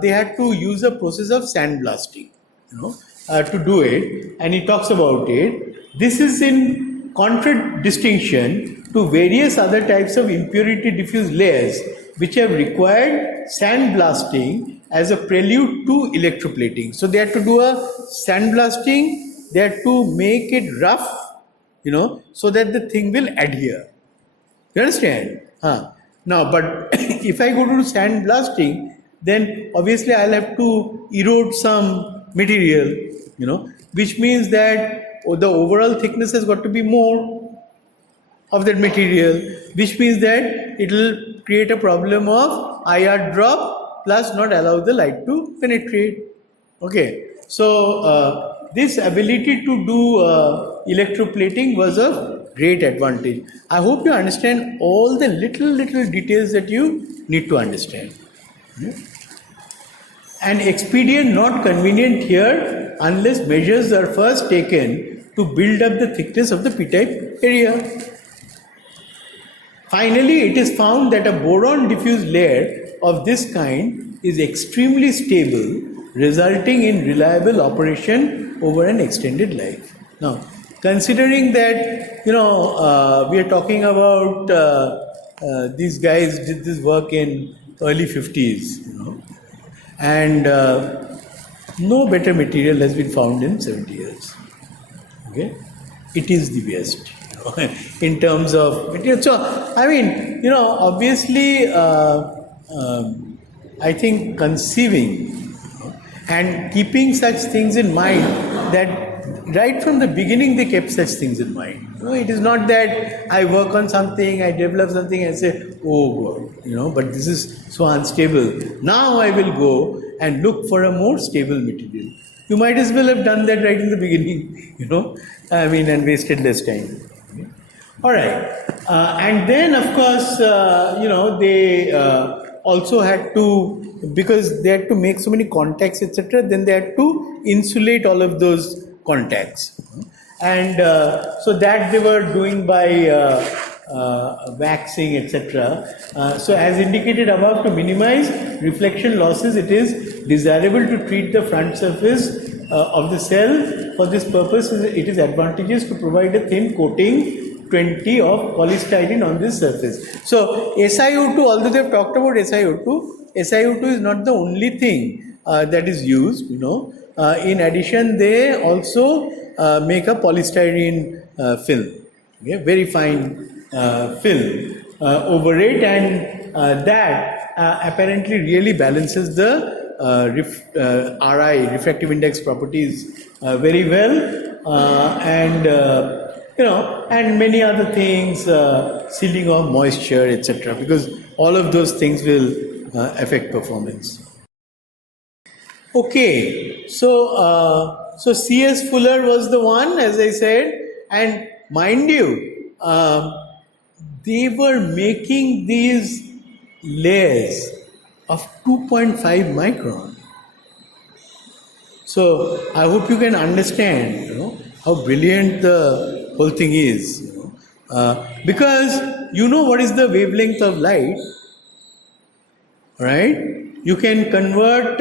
they had to use a process of sandblasting, to do it, and he talks about it. This is in contradistinction to various other types of impurity diffuse layers which have required sandblasting as a prelude to electroplating. So they had to do a sandblasting, they had to make it rough, so that the thing will adhere. You understand? Now, but if I go to sandblasting, then obviously I'll have to erode some material, which means that the overall thickness has got to be more of that material, which means that it will create a problem of IR drop plus not allow the light to penetrate. Okay, so this ability to do electroplating was of great advantage. I hope you understand all the little details that you need to understand. An expedient not convenient here unless measures are first taken to build up the thickness of the p-type area. Finally, it is found that a boron diffuse layer of this kind is extremely stable, resulting in reliable operation over an extended life. Now, considering that, we are talking about these guys did this work in early 50s, and no better material has been found in 70 years. Okay, it is the best. In terms of material. So, I mean, obviously, I think conceiving and keeping such things in mind, that right from the beginning they kept such things in mind. It is not that I work on something, I develop something and say, oh God, but this is so unstable. Now I will go and look for a more stable material. You might as well have done that right in the beginning, and wasted less time. All right, and then of course, they also had to, because they had to make so many contacts, etc. Then they had to insulate all of those contacts, and so that they were doing by waxing, etc. So as indicated above, to minimize reflection losses, it is desirable to treat the front surface of the cell. For this purpose, it is advantageous to provide a thin coating 20 of polystyrene on this surface. So SiO2, although they have talked about SiO2 is not the only thing that is used. In addition, they also make a polystyrene film, very fine film over it, and that apparently really balances the RI, refractive index properties, very well, and and many other things, sealing of moisture, etc. Because all of those things will affect performance. Okay, so C.S. Fuller was the one, as I said, and mind you, they were making these layers of 2.5 micron. So I hope you can understand, how brilliant the whole thing is. Because you know what is the wavelength of light, right? You can convert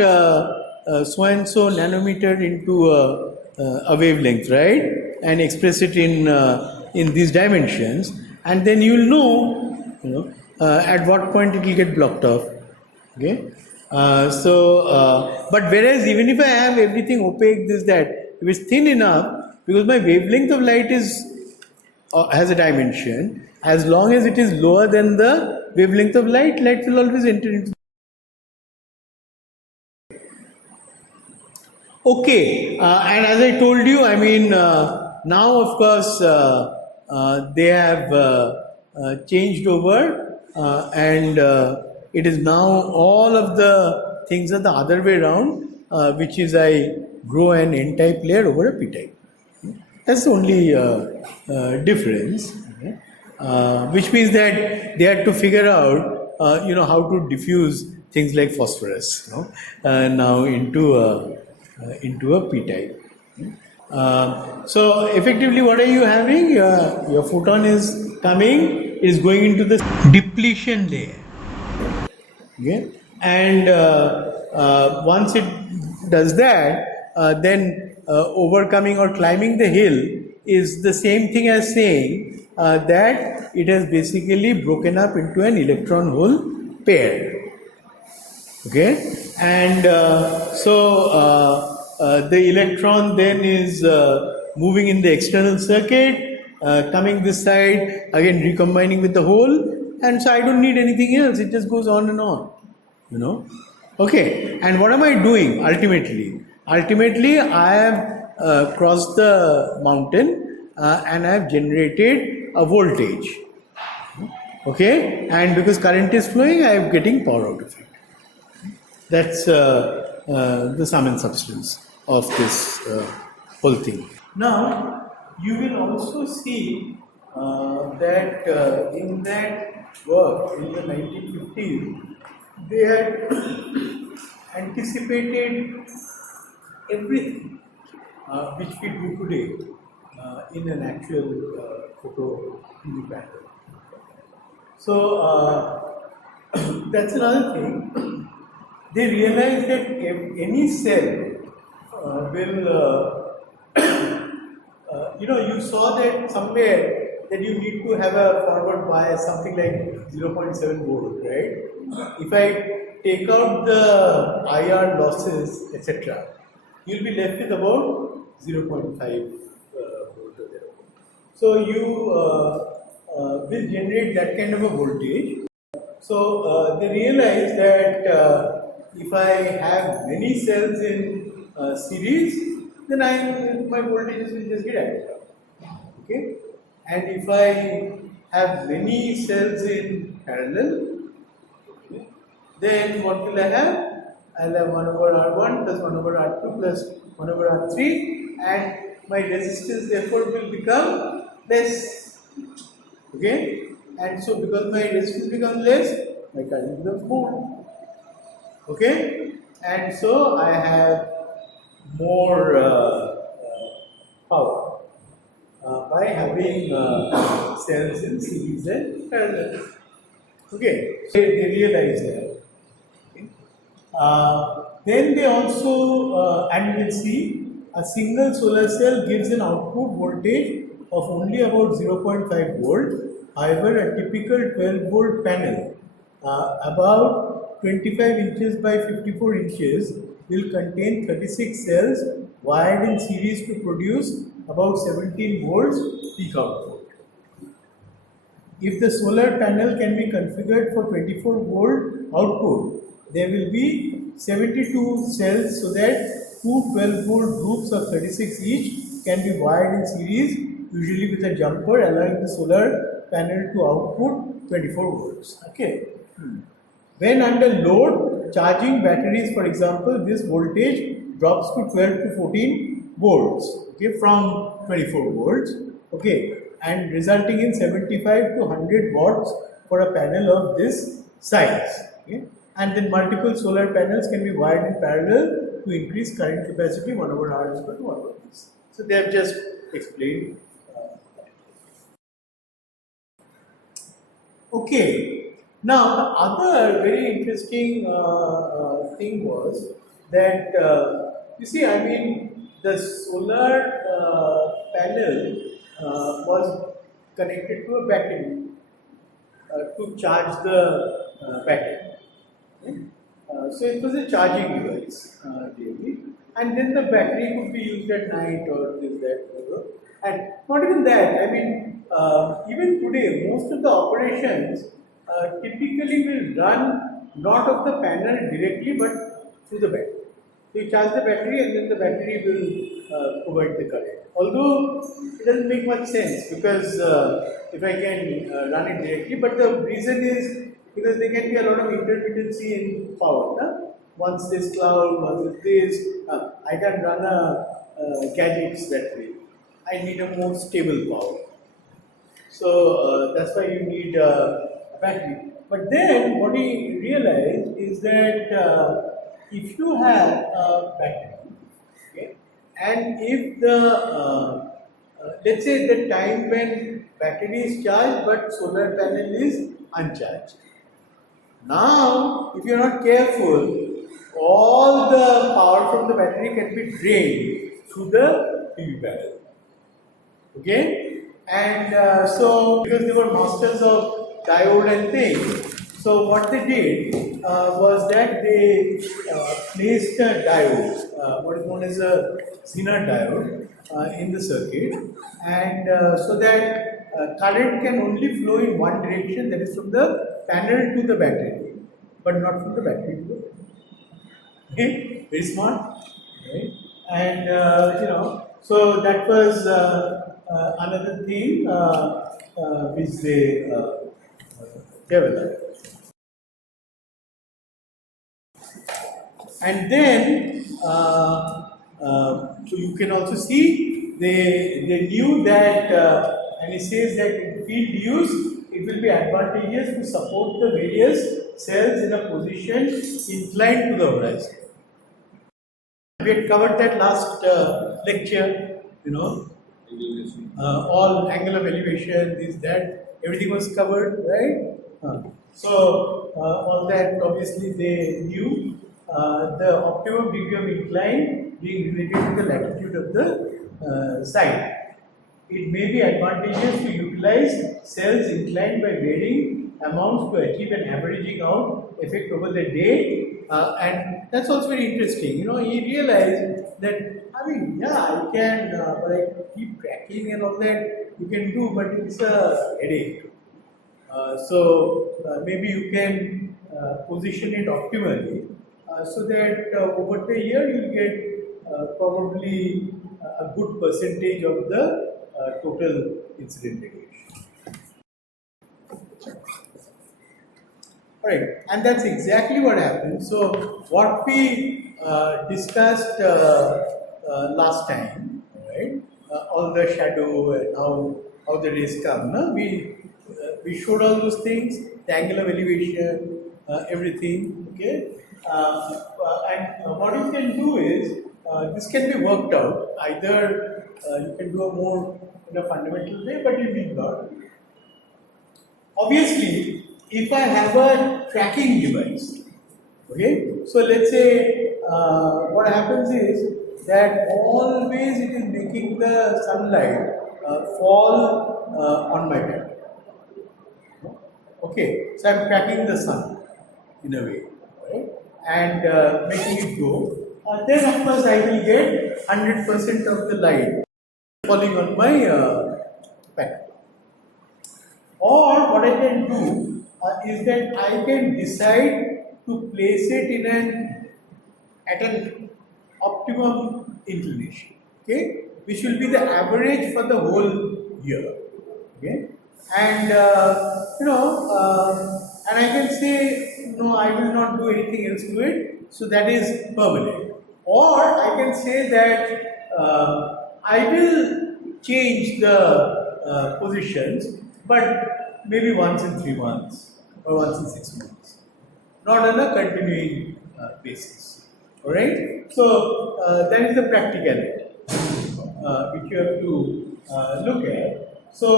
so and so nanometer into a wavelength, right? And express it in these dimensions, and then you'll know, at what point it will get blocked off. Okay. But whereas even if I have everything opaque, this that, if it's thin enough, because my wavelength of light has a dimension, as long as it is lower than the wavelength of light will always enter into. Okay, and as I told you, I mean, now of course they have changed over, and it is now all of the things are the other way around, which is I grow an N-type layer over a P-type. That's the only difference, which means that they had to figure out, how to diffuse things like phosphorus, now into a P-type. So effectively, what are you having? Your photon is going into the depletion layer. Okay, and once it does that, then overcoming or climbing the hill is the same thing as saying that it has basically broken up into an electron-hole pair. Okay, and the electron then is moving in the external circuit, coming this side, again recombining with the hole, and so I don't need anything else, it just goes on and on, Okay, and what am I doing ultimately? Ultimately, I have crossed the mountain and I have generated a voltage. Okay, and because current is flowing, I am getting power out of it. That's the sum and substance of this whole thing. Now, you will also see that in that work in the 1950s, they had anticipated everything which we do today in an actual photo TV pattern. So that's another thing. They realized that if any cell will, you saw that somewhere that you need to have a forward bias, something like 0.7 volt, right? If I take out the IR losses, etc., you'll be left with about 0.5 volt or there. So you will generate that kind of a voltage. So they realized that if I have many cells in series, then my voltages will just get added up. Okay, and if I have many cells in parallel, okay, then what will I have? I'll have 1 over R1 plus 1 over R2 plus 1 over R3, and my resistance therefore will become less. Okay, and so because my resistance becomes less, my current becomes more. Okay, and so I have more power by having cells in series and parallel. Okay, so they realize that. Okay. Then they also, and you will see, a single solar cell gives an output voltage of only about 0.5 volt. However, a typical 12 volt panel, about 25 inches by 54 inches, will contain 36 cells wired in series to produce about 17 volts peak output. If the solar panel can be configured for 24 volt output, there will be 72 cells so that two 12-volt groups of 36 each can be wired in series, usually with a jumper, allowing the solar panel to output 24 volts. Okay. When under load, charging batteries, for example, this voltage drops to 12 to 14 volts, okay, from 24 volts, okay, and resulting in 75 to 100 watts for a panel of this size. Okay. And then multiple solar panels can be wired in parallel to increase current capacity 1 over R is equal to 1 over this. So they have just explained. Okay. Now, the other very interesting thing was that, you see, I mean, the solar panel was connected to a battery to charge the battery. Okay? So, it was a charging device, really. And then the battery could be used at night or this, that, whatever. And not even that, I mean, even today, most of the operations typically will run not of the panel directly but through the battery. So you charge the battery and then the battery will provide the current. Although it doesn't make much sense because if I can run it directly, but the reason is because there can be a lot of intermittency in power. No? Once this cloud, once this, I can run gadgets that way. I need a more stable power. So that's why you need battery. But then what we realized is that if you have a battery, okay, and if the let's say the time when battery is charged but solar panel is uncharged. Now, if you are not careful, all the power from the battery can be drained through the PV panel. Okay, and so because they were masters of diode and things, so what they did was that they placed a diode, what is known as a Zener diode, in the circuit, and so that current can only flow in one direction, that is from the panel to the battery, but not from the battery to the panel. Okay, very smart, right? And so that was another thing which they developed. And then, so you can also see they knew that, and it says that in field use, it will be advantageous to support the various cells in a position inclined to the horizon. We had covered that last lecture, all angle of elevation, this, that, everything was covered, right? So, all that obviously they knew. The optimum degree of incline being related to the latitude of the site. It may be advantageous to utilize cells inclined by varying amounts to achieve an averaging out effect over the day, and that's also very interesting. He realized that, I mean, yeah, I can, but I keep tracking and all that you can do, but it's a headache. So maybe you can position it optimally so that over the year you'll get probably a good percentage of the total incident radiation. Alright, and that's exactly what happened. So what we discussed last time, right? All the shadow and how the rays come. No? We showed all those things, the angle of elevation, everything. Okay, and what you can do is this can be worked out. Either you can do a more in a fundamental way, but you need not. Obviously, if I have a tracking device, okay, so let's say what happens is that always it is making the sunlight fall on my panel. Okay, so I'm tracking the sun in a way, right, and making it go. Then of course I will get 100% of the light falling on my panel. Or what I can do is that I can decide to place it in an at an optimum inclination, okay, which will be the average for the whole year, okay, and and I can say no, I will not do anything else to it, so that is permanent, or I can say that I will change the positions, but maybe once in 3 months or once in 6 months, not on a continuing basis. All right. So that is the practicality which you have to look at. So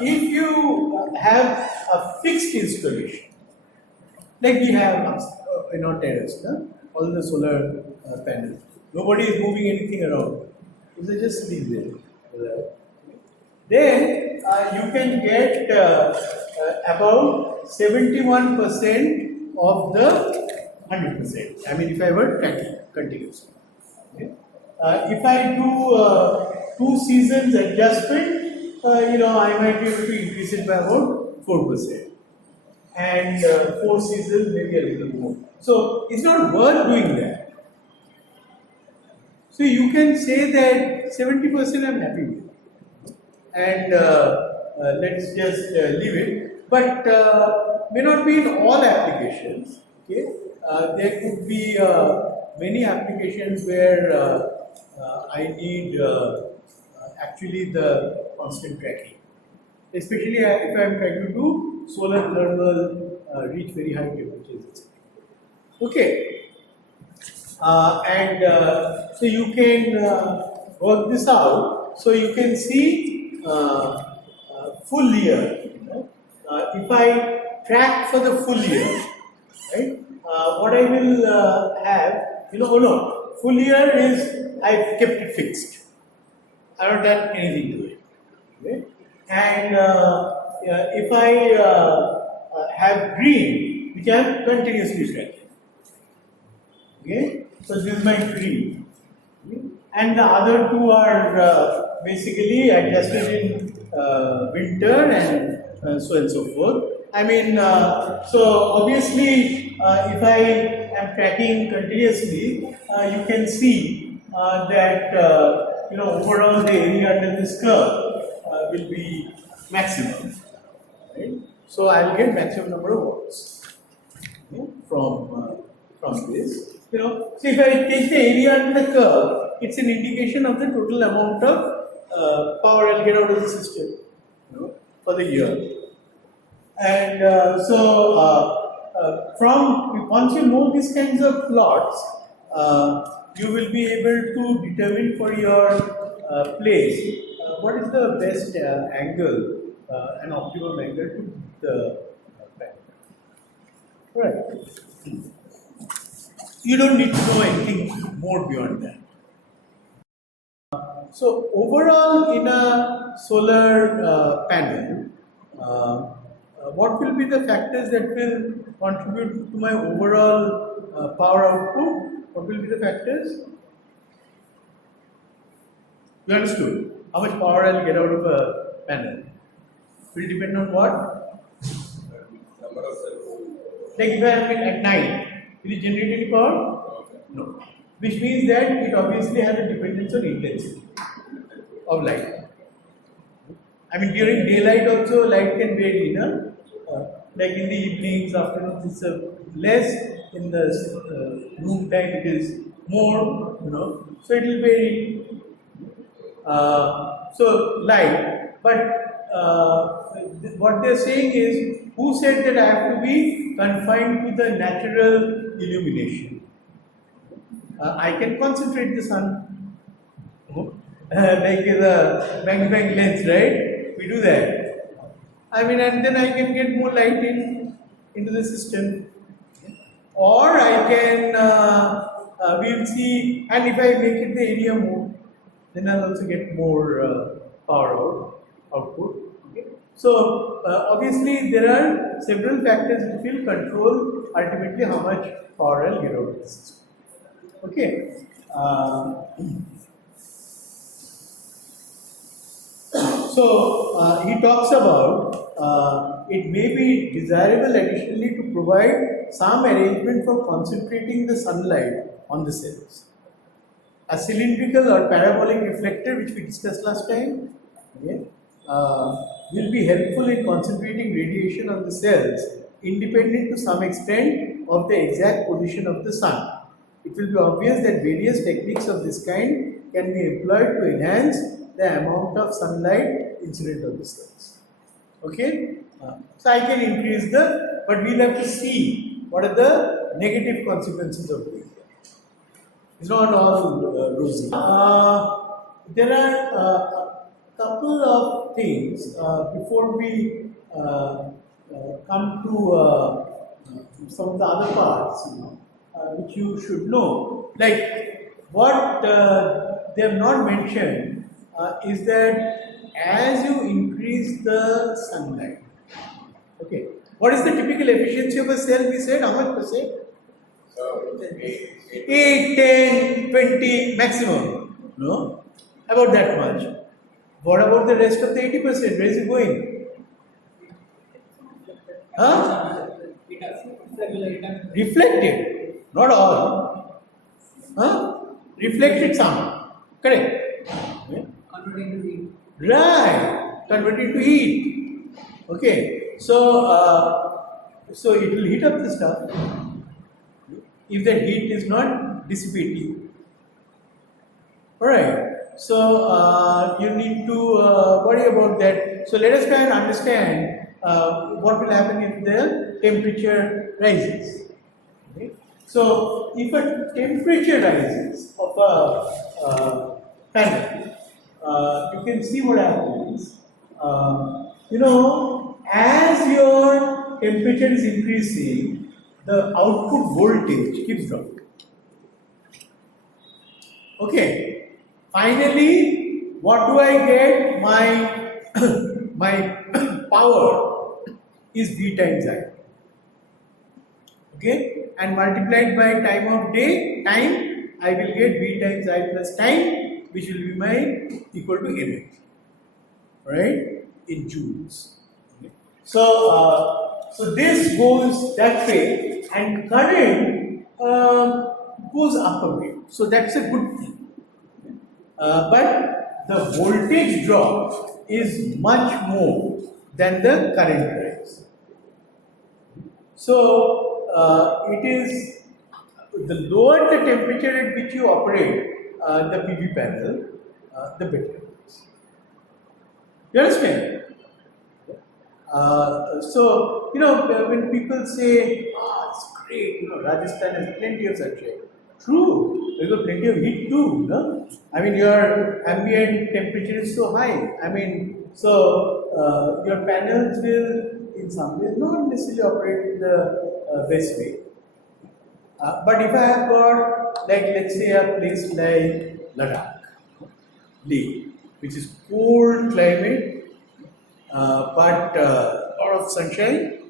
if you have a fixed installation, like we have in our terrace, all the solar panels, nobody is moving anything around. They're just sitting there. Then you can get about 71% of the 100%. I mean, if I were tracking continuously. Okay. If I do 2 seasons adjustment, I might be able to increase it by about 4%. And 4 seasons, maybe a little more. So it's not worth doing that. So you can say that 70% I'm happy with, and let's just leave it. But may not be in all applications. Okay, there could be many applications where I need actually the constant tracking, especially if I'm trying to do solar thermal, reach very high temperatures, etc. Okay. So you can work this out. So you can see full year. If I track for the full year, right? What I will have, full year is I've kept it fixed. I haven't done anything to it. Okay? And if I have green, which I am continuously tracking. Okay, so this is my green, and the other two are basically adjusted in winter and so and so forth. I mean, so obviously, if I am tracking continuously, you can see that overall the area under this curve will be maximum. Right? So I will get maximum number of volts from this. So if I take the area under the curve, it's an indication of the total amount of power I'll get out of the system, for the year. And from once you know these kinds of plots, you will be able to determine for your place what is the best angle, an optimum angle to the panel. Right. You don't need to know anything more beyond that. So overall, in a solar panel, what will be the factors that will contribute to my overall power output? What will be the factors? You understood? How much power I'll get out of a panel will depend on what? Number of cells. Like if I am at night, will it generate any power? No. Which means that it obviously has a dependence on intensity of light. I mean, during daylight also light can vary, like in the evenings, afternoons it's less, in the noon time it is more, so it will vary. So light, but what they are saying is, who said that I have to be confined to the natural illumination? I can concentrate the sun, like the magnifying lens, right? We do that. I mean, and then I can get more light into the system, or I can we will see, and if I make it the area more, then I'll also get more power output. Okay? So obviously there are several factors which will control ultimately how much power I'll get out of the system. Okay. So he talks about it may be desirable additionally to provide some arrangement for concentrating the sunlight on the cells. A cylindrical or parabolic reflector, which we discussed last time, okay, will be helpful in concentrating radiation on the cells independent to some extent of the exact position of the sun. It will be obvious that various techniques of this kind can be employed to enhance the amount of sunlight incident on the cells. Okay? So I can increase but we'll have to see what are the negative consequences of doing that. It's not all rosy. There are a couple of things before we come to some of the other parts, which you should know. Like what they have not mentioned is that as you increase the sunlight, okay, what is the typical efficiency of a cell? We said how much percent? So, 8, 10, 20 maximum. No? About that much. What about the rest of the 80%? Where is it going? Huh? Reflected. Not all. Huh? Reflected some. Correct. Yeah. Right. Converted to heat. Okay. So it will heat up the stuff if the heat is not dissipating. Alright. So you need to worry about that. So let us try and understand what will happen if the temperature rises. Okay. So if a temperature rises of a panel, you can see what happens. As your temperature is increasing, the output voltage keeps dropping. Okay. Finally, what do I get? My power is V times I. Okay, and multiplied by time of day, I will get V times I plus time, which will be my equal to energy, right? In joules. Okay. So this goes that way, and current goes up a bit. So that's a good thing. But the voltage drop is much more than the current rise. So it is the lower the temperature at which you operate the PV panel, the better it is. You understand? So when people say, it's great, Rajasthan has plenty of sunshine. True, there is plenty of heat too, no? I mean, your ambient temperature is so high. I mean, so your panels will, in some ways, not necessarily operate in the best way. But if I have got, like, let's say a place like Ladakh, Leh, which is cold climate, but a lot of sunshine,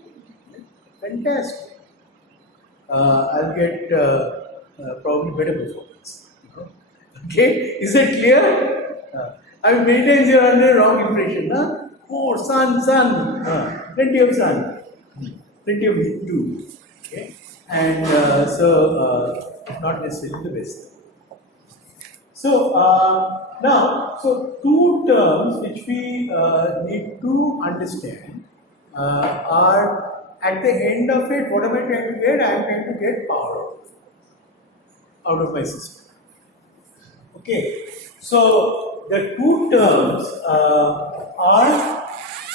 fantastic. I'll get probably better performance. Okay, is it clear? I mean, many times you are under wrong impression. Huh? Oh, sun, plenty of sun, plenty of heat too. Okay, and not necessarily the best. So now, two terms which we need to understand are at the end of it. What am I trying to get? I am trying to get power out of my system. Okay, so the two terms are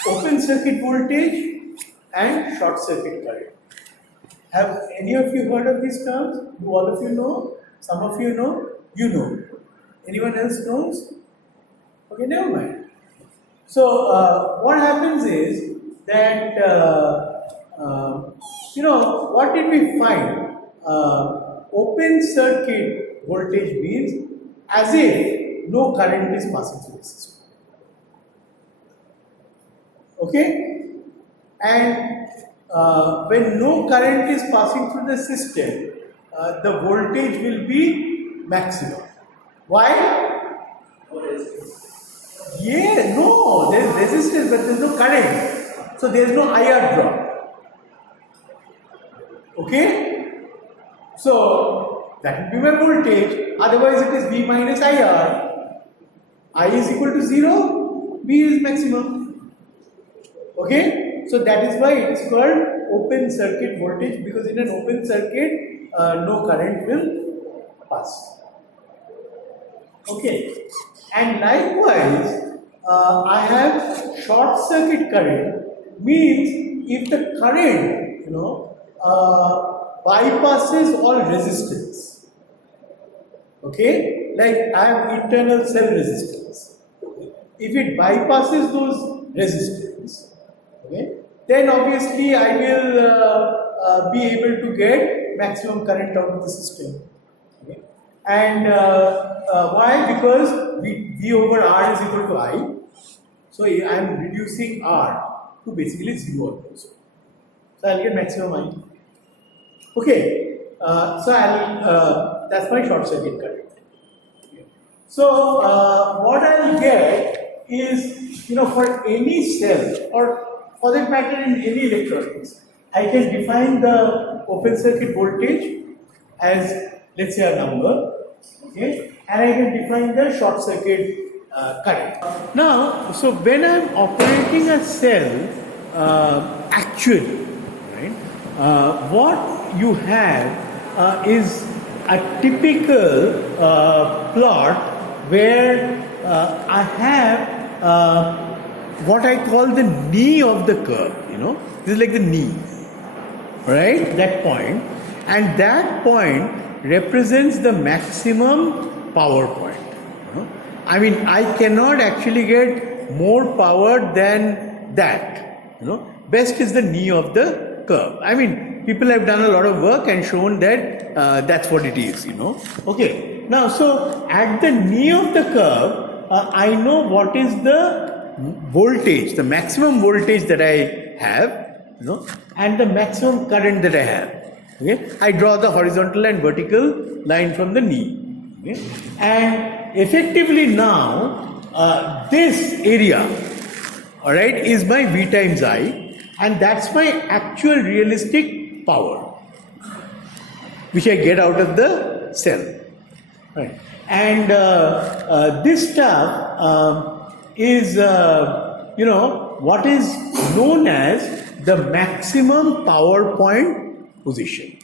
open circuit voltage and short circuit current. Have any of you heard of these terms? Do all of you know? Some of you know? You know. Anyone else knows? Okay, never mind. So what happens is that what did we find? Open circuit voltage means as if no current is passing through the system. Okay? And when no current is passing through the system, the voltage will be maximum. Why? Yeah, no, there is resistance, but there is no current. So there is no IR drop. Okay? So that will be my voltage, otherwise it is V minus IR. I is equal to 0, V is maximum. Okay? So that is why it is called open circuit voltage, because in an open circuit no current will pass. Okay? And likewise, I have short circuit current, means if the current, bypasses all resistance. Okay, like I have internal cell resistance. If it bypasses those resistance, okay, then obviously I will be able to get maximum current out of the system. Okay. And why? Because V over R is equal to I. So I am reducing R to basically 0 also. So I'll get maximum I. Okay, so that's my short circuit current. Okay. So what I'll get is, for any cell, or for that matter in any electronics, I can define the open circuit voltage as, let's say, a number, okay, and I can define the short circuit current. Now, so when I'm operating a cell, actually, right, what you have is a typical plot where I have what I call the knee of the curve. This is like the knee, right? That point, and that point represents the maximum power point. I mean, I cannot actually get more power than that. Best is the knee of the curve. I mean, people have done a lot of work and shown that that's what it is, Okay, now, so at the knee of the curve, I know what is the voltage, the maximum voltage that I have, and the maximum current that I have. Okay, I draw the horizontal and vertical line from the knee. Okay, and effectively now, this area, all right, is my V times I, and that's my actual realistic power which I get out of the cell, right? And this stuff is what is known as the maximum power point position.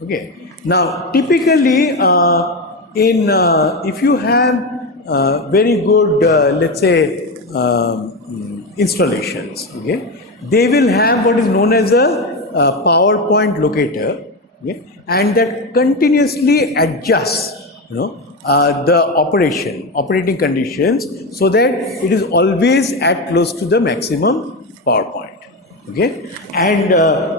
Okay, now typically if you have very good let's say installations, okay, they will have what is known as a power point locator, okay, and that continuously adjusts the operating conditions so that it is always at close to the maximum power point. Okay, and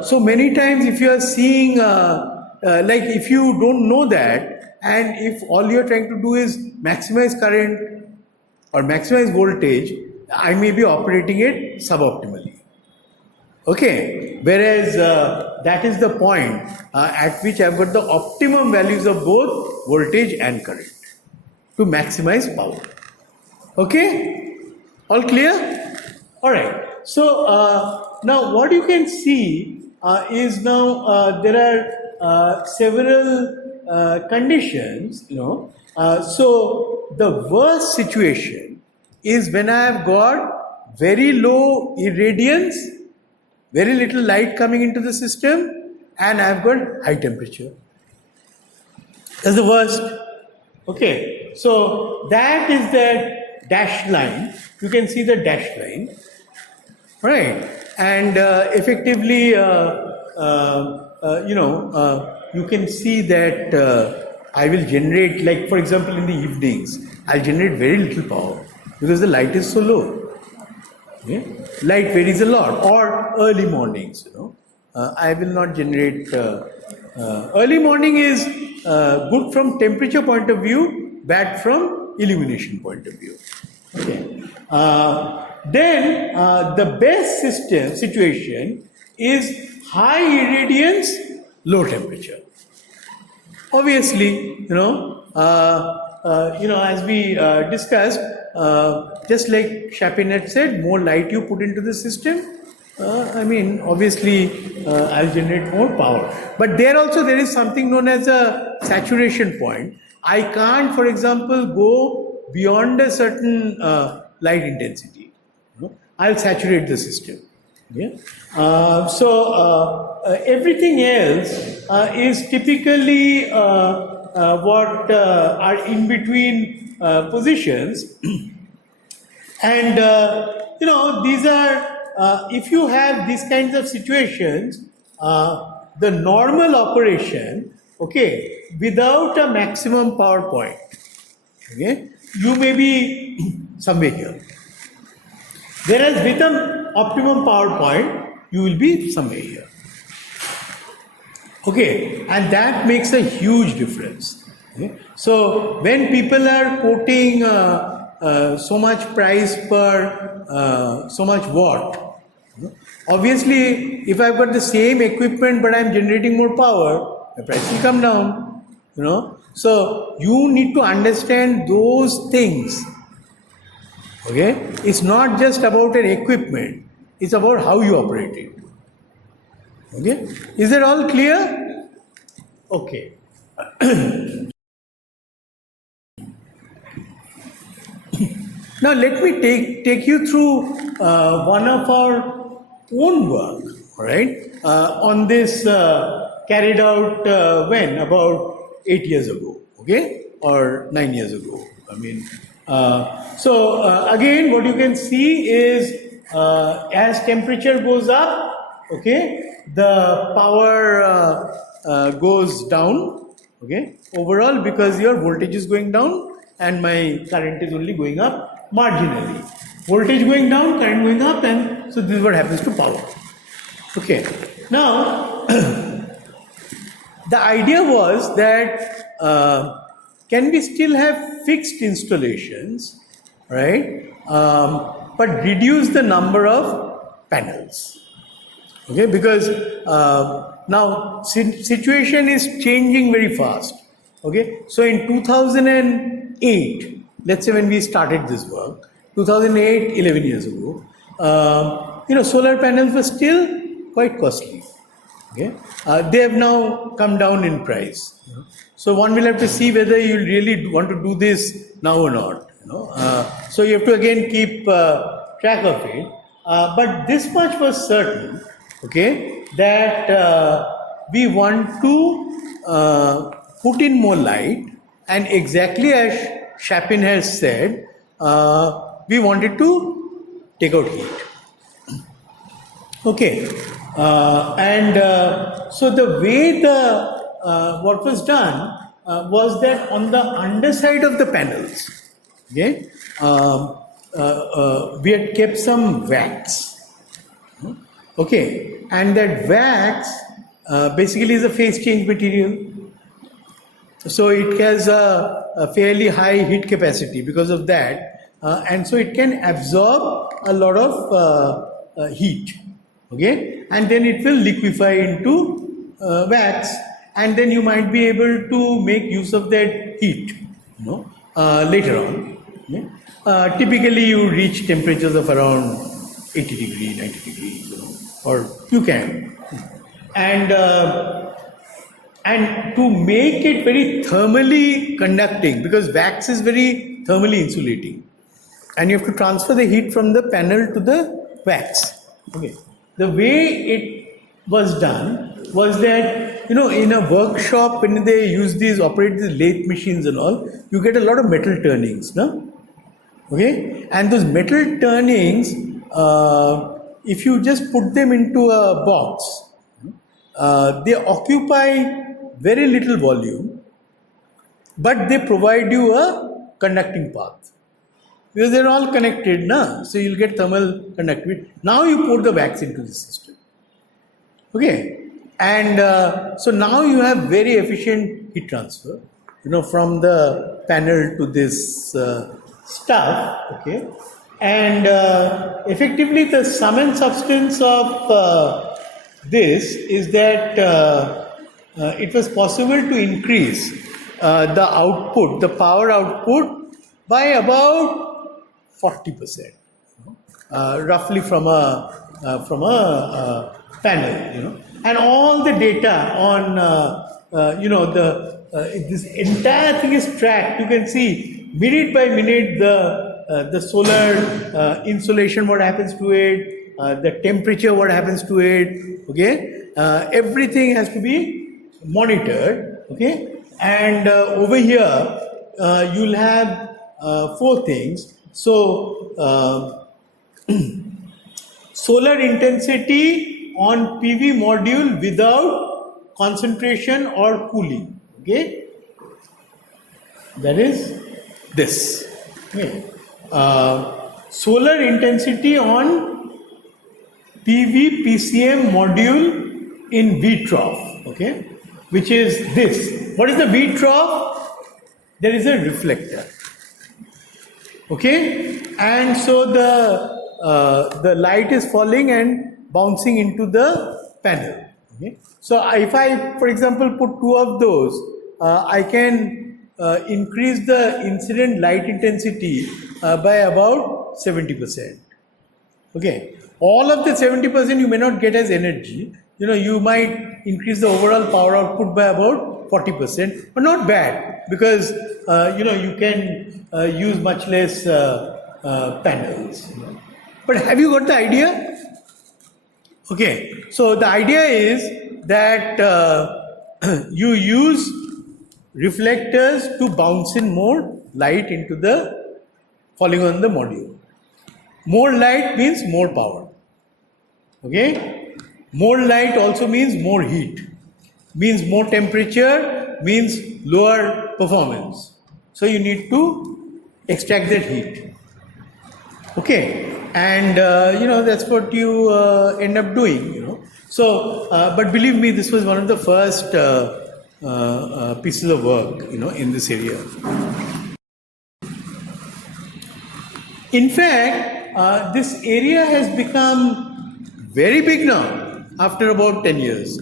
so many times if you are seeing like if you don't know that, and if all you are trying to do is maximize current or maximize voltage, I may be operating it suboptimally. Okay, whereas that is the point at which I've got the optimum values of both voltage and current to maximize power. Okay, all clear? All right. So now what you can see is now there are several conditions. So the worst situation is when I have got very low irradiance, very little light coming into the system, and I've got high temperature. That's the worst. Okay, so that is the dashed line. You can see the dashed line, right? And effectively, you can see that I will generate, like for example, in the evenings, I'll generate very little power because the light is so low. Okay? Light varies a lot, or early mornings, I will not generate. Early morning is good from temperature point of view, bad from illumination point of view. Okay. Then the best situation is high irradiance, low temperature. Obviously, as we discussed, just like Chapin had said, more light you put into the system, I mean, obviously, I'll generate more power. But there also there is something known as a saturation point. I can't, for example, go beyond a certain light intensity. I'll saturate the system. Yeah. Everything else is typically what are in between positions. And these are, if you have these kinds of situations, the normal operation, okay, without a maximum power point, okay, you may be somewhere here. Whereas with an optimum power point, you will be somewhere here. Okay, and that makes a huge difference. Okay? So when people are quoting so much price per so much watt, obviously if I've got the same equipment but I'm generating more power, the price will come down. So you need to understand those things. Okay, it's not just about an equipment, it's about how you operate it. Okay, is that all clear? Okay. Now let me take you through one of our own work, all right, on this carried out when? About 8 years ago, okay, or 9 years ago. I mean, again, what you can see is as temperature goes up, okay, the power goes down, okay, overall, because your voltage is going down and my current is only going up marginally. Voltage going down, current going up, and so this is what happens to power. Okay, now the idea was that can we still have fixed installations, right? But reduce the number of panels. Okay, because now situation is changing very fast. Okay, so in 2008, let's say when we started this work, 2008, 11 years ago, solar panels were still quite costly. Okay, they have now come down in price. So one will have to see whether you really want to do this now or not. So you have to again keep track of it. But this much was certain, okay, that we want to put in more light, and exactly as Chapin has said, we wanted to take out heat. Okay, so the way what was done was that on the underside of the panels, okay, we had kept some wax. Okay, and that wax basically is a phase change material. So it has a fairly high heat capacity because of that, and so it can absorb a lot of heat. Okay, and then it will liquefy into wax, and then you might be able to make use of that heat, later on. Okay? Typically, you reach temperatures of around 80 degrees, 90 degrees, or you can, and to make it very thermally conducting, because wax is very thermally insulating, and you have to transfer the heat from the panel to the wax. Okay. The way it was done was that, in a workshop, when they operate these lathe machines and all, you get a lot of metal turnings, no? Okay? And those metal turnings, if you just put them into a box, they occupy very little volume, but they provide you a conducting path. Because they're all connected, so you'll get thermal conductivity. Now you pour the wax into the system. Okay, and so now you have very efficient heat transfer, from the panel to this stuff. Okay, and effectively the sum and substance of this is that it was possible to increase the output, the power output, by about 40%, roughly from a from a panel, and all the data on this entire thing is tracked. You can see minute by minute the solar insolation, what happens to it, the temperature, what happens to it. Okay, everything has to be monitored. Okay, and over here you'll have 4 things. So solar intensity on PV module without concentration or cooling. Okay, that is this. Okay. Solar intensity on PV PCM module in V trough. Okay, which is this. What is the V trough? There is a reflector. Okay, and so the light is falling and bouncing into the panel. Okay, so if I, for example, put 2 of those, I can increase the incident light intensity by about 70%. Okay, all of the 70% you may not get as energy. You might increase the overall power output by about 40%, but not bad, because you can use much less panels. But have you got the idea? Okay, so the idea is that you use reflectors to bounce in more light into the falling on the module. More light means more power. Okay, more light also means more heat, means more temperature, means lower performance. So you need to extract that heat. Okay, and that's what you end up doing. So, but believe me, this was one of the first pieces of work, in this area. In fact, this area has become very big now after about 10 years.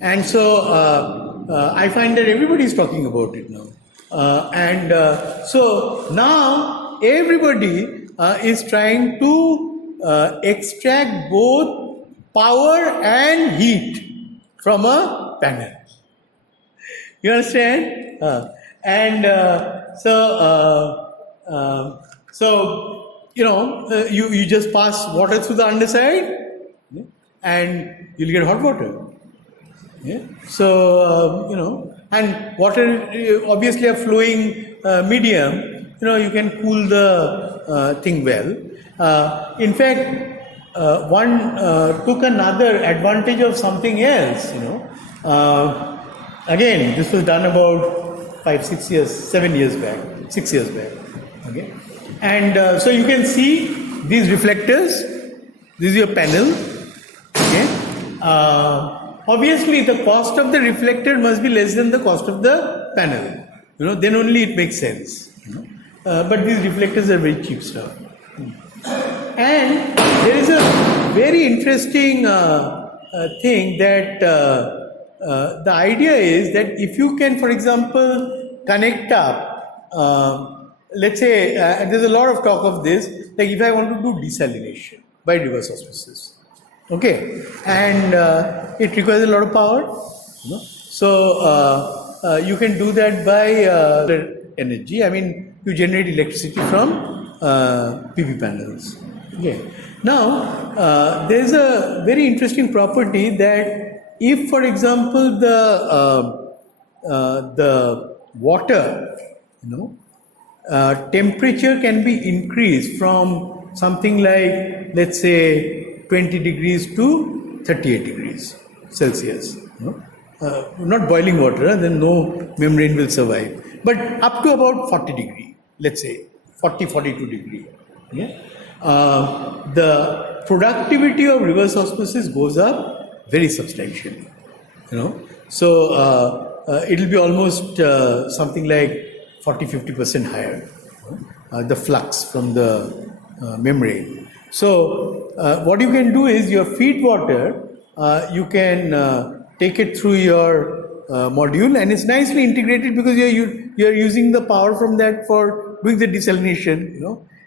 And so I find that everybody is talking about it now. So now everybody is trying to extract both power and heat from a panel. You understand? You just pass water through the underside, and you'll get hot water. Yeah. So and water obviously a flowing medium. You can cool the thing well. In fact, one took another advantage of something else. Again, this was done about 5, 6 years, 7 years back, 6 years back. Okay, and so you can see these reflectors. This is your panel. Okay. Obviously, the cost of the reflector must be less than the cost of the panel. Then only it makes sense. But these reflectors are very cheap stuff. And there is a very interesting thing that the idea is that if you can, for example, connect up, let's say, and there's a lot of talk of this, like if I want to do desalination by reverse osmosis. Okay, and it requires a lot of power. So you can do that by energy. I mean, you generate electricity from PV panels. Okay. Now there is a very interesting property that if, for example, the water, temperature can be increased from something like, let's say, 20 degrees to 38 degrees Celsius. Not boiling water, then no membrane will survive. But up to about 40 degree, let's say 40, 42 degree. Yeah? The productivity of reverse osmosis goes up very substantially. So it will be almost something like 40-50% higher. The flux from the membrane. So what you can do is your feed water, you can take it through your module, and it's nicely integrated because you're using the power from that for doing the desalination,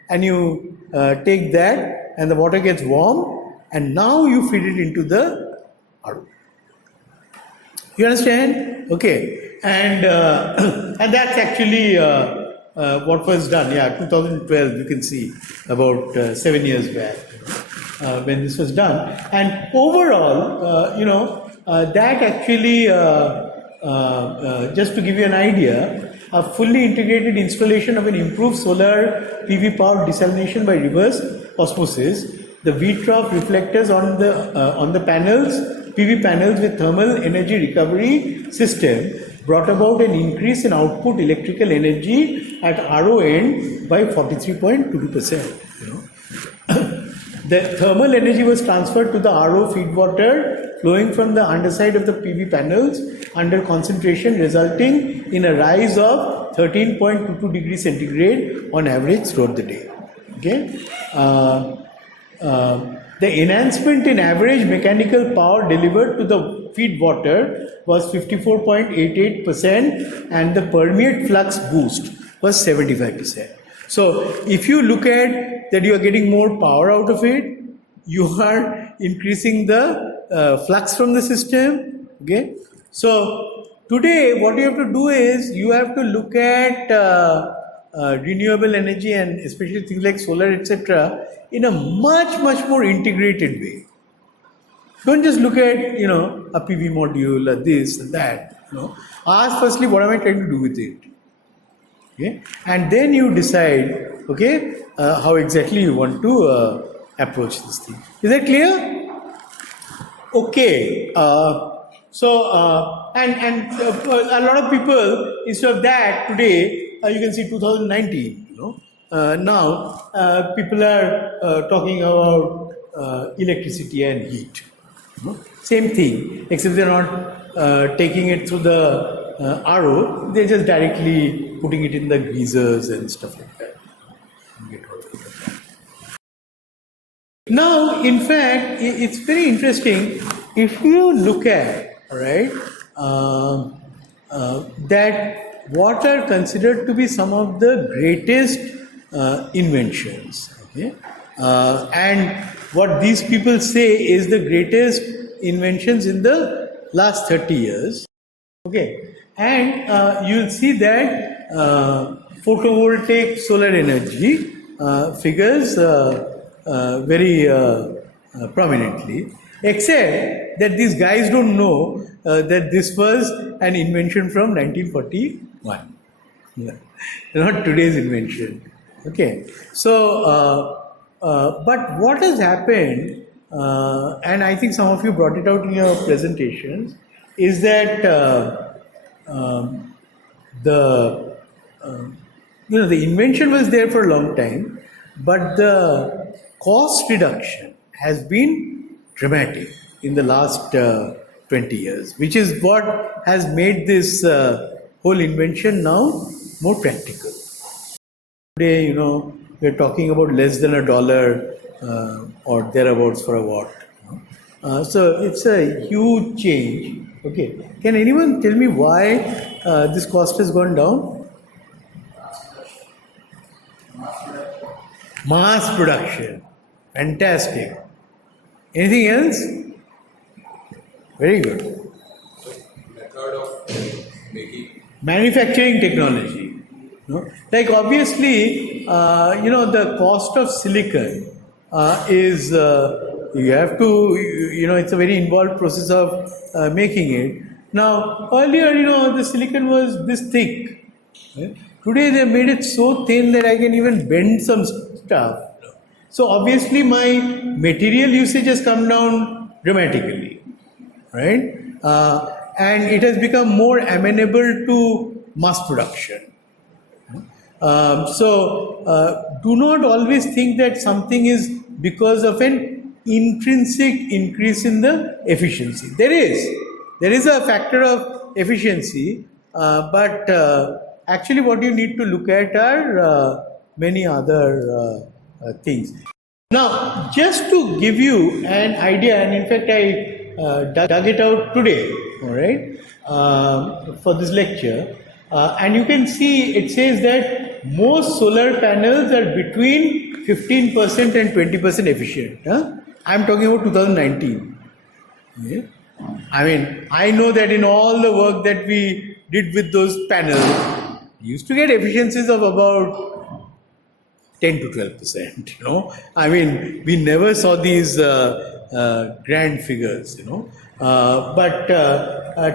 and you take that and the water gets warm and now you feed it into the RO. You understand? Okay, and and that's actually what was done. Yeah, 2012. You can see about 7 years back when this was done, and overall, that actually just to give you an idea, a fully integrated installation of an improved solar PV power desalination by reverse osmosis, the V-trough reflectors on the panels, PV panels with thermal energy recovery system brought about an increase in output electrical energy at RO end by 43.22%. The thermal energy was transferred to the RO feed water flowing from the underside of the PV panels under concentration, resulting in a rise of 13.22 degrees centigrade on average throughout the day. Okay. The enhancement in average mechanical power delivered to the feed water was 54.88% and the permeate flux boost was 75%. So if you look at that, you are getting more power out of it, you are increasing the flux from the system. Okay. So today what you have to do is you have to look at renewable energy and especially things like solar, etc., in a much more integrated way. Don't just look at a PV module or this and that. Ask firstly, what am I trying to do with it? Okay, and then you decide, okay, how exactly you want to approach this thing. Is that clear? Okay. So a lot of people, instead of that, today you can see 2019. Now people are talking about electricity and heat. Same thing, except they're not taking it through the RO. They're just directly putting it in the geysers and stuff like that. Now, in fact, it's very interesting if you look at, that what are considered to be some of the greatest inventions, okay? And what these people say is the greatest inventions in the last 30 years, okay? And you'll see that photovoltaic solar energy figures very prominently, except that these guys don't know that this was an invention from 1941, not today's invention. Okay, so but what has happened, and I think some of you brought it out in your presentations, is that the invention was there for a long time, but the cost reduction has been dramatic in the last 20 years, which is what has made this whole invention now more practical. Today, we're talking about less than $1 or thereabouts for a watt. So it's a huge change. Okay, can anyone tell me why this cost has gone down? Mass production. Fantastic. Anything else? Very good. Method of making. Manufacturing technology. Like obviously, the cost of silicon is, you have to, it's a very involved process of making it. Now, earlier, the silicon was this thick. Right? Today, they made it so thin that I can even bend some stuff. So obviously, my material usage has come down dramatically, right? And it has become more amenable to mass production. So do not always think that something is because of an intrinsic increase in the efficiency. There is a factor of efficiency, but actually what you need to look at are many other things. Now, just to give you an idea, and in fact I dug it out today, all right, for this lecture, and you can see it says that most solar panels are between 15% and 20% efficient. I'm talking about 2019. Okay? I mean, I know that in all the work that we did with those panels, we used to get efficiencies of about 10 to 12%, you know. I mean, we never saw these grand figures, you know. But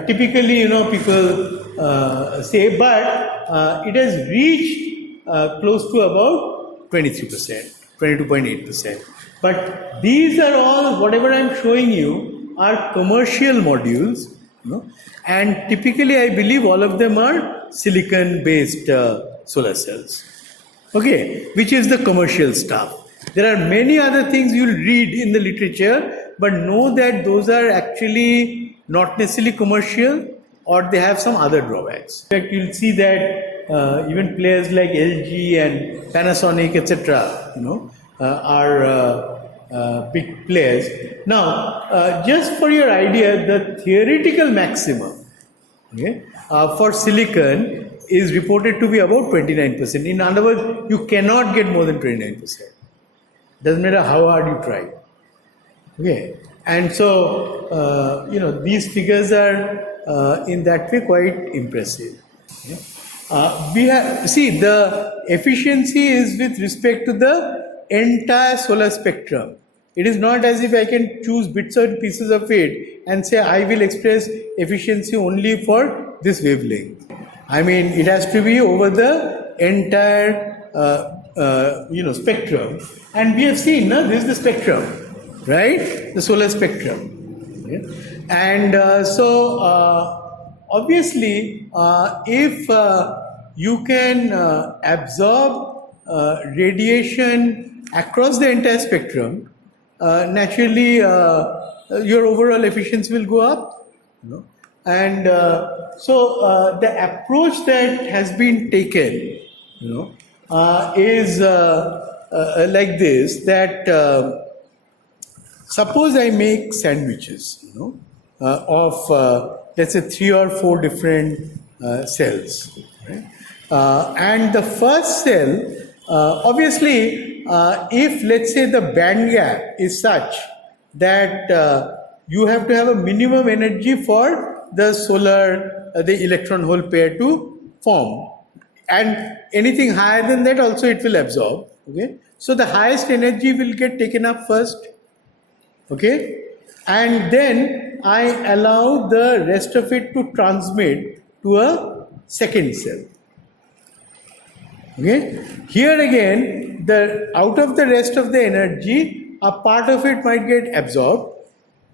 typically, you know, people say, but it has reached close to about 23%, 22.8%. But these are all, whatever I'm showing you, are commercial modules, you know, and typically I believe all of them are silicon-based solar cells. Okay, which is the commercial stuff. There are many other things you'll read in the literature, but know that those are actually not necessarily commercial, or they have some other drawbacks. In fact, you'll see that even players like LG and Panasonic, etc., you know, are big players. Now, just for your idea, the theoretical maximum, okay, for silicon is reported to be about 29%. In other words, you cannot get more than 29%. Doesn't matter how hard you try. Okay, and so you know, these figures are in that way quite impressive. Okay? We have, see, the efficiency is with respect to the entire solar spectrum. It is not as if I can choose bits and pieces of it and say I will express efficiency only for this wavelength. I mean, it has to be over the entire you know, spectrum. And we have seen, no, this is the spectrum, right? The solar spectrum. Okay? And so obviously, if you can absorb radiation across the entire spectrum, naturally your overall efficiency will go up, you know. And so the approach that has been taken, you know, is like this, that suppose I make sandwiches, you know, of let's say 3 or 4 different cells, right? And the first cell, obviously, if let's say the band gap is such that you have to have a minimum energy for the solar, the electron hole pair to form, and anything higher than that also it will absorb. Okay, so the highest energy will get taken up first. Okay, and then I allow the rest of it to transmit to a second cell. Okay, here again, the out of the rest of the energy, a part of it might get absorbed,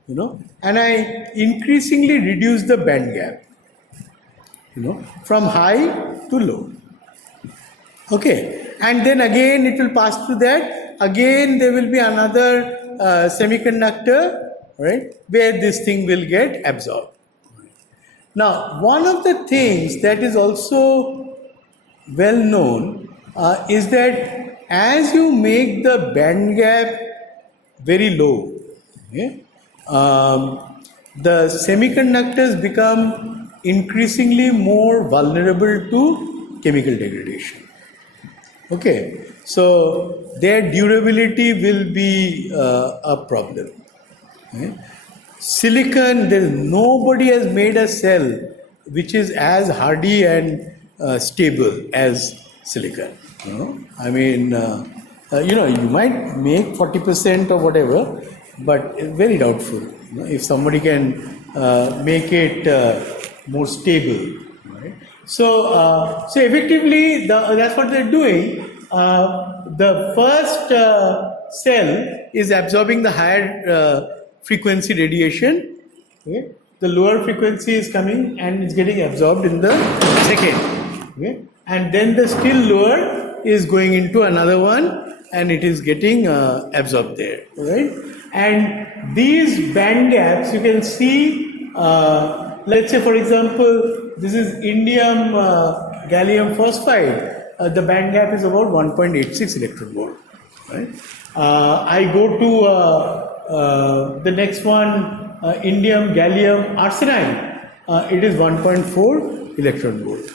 you know, and I increasingly reduce the band gap, you know, from high to low. Okay, and then again it will pass through that. Again, there will be another semiconductor, right, where this thing will get absorbed. Now, one of the things that is also well known is that as you make the band gap very low, okay, the semiconductors become increasingly more vulnerable to chemical degradation. Okay, so their durability will be a problem. Okay? Silicon, nobody has made a cell which is as hardy and stable as silicon. You know? I mean, you know, you might make 40% or whatever, but very doubtful. You know, if somebody can make it more stable. Right? So, so effectively, that's what they're doing. The first cell is absorbing the higher frequency radiation. Okay? The lower frequency is coming and it's getting absorbed in the second. Okay? And then the still lower is going into another one and it is getting absorbed there. Right? And these band gaps, you can see, let's say for example, this is indium gallium phosphide. The band gap is about 1.86 electron volt. Right? I go to the next one, indium gallium arsenide. It is 1.4 electron volt.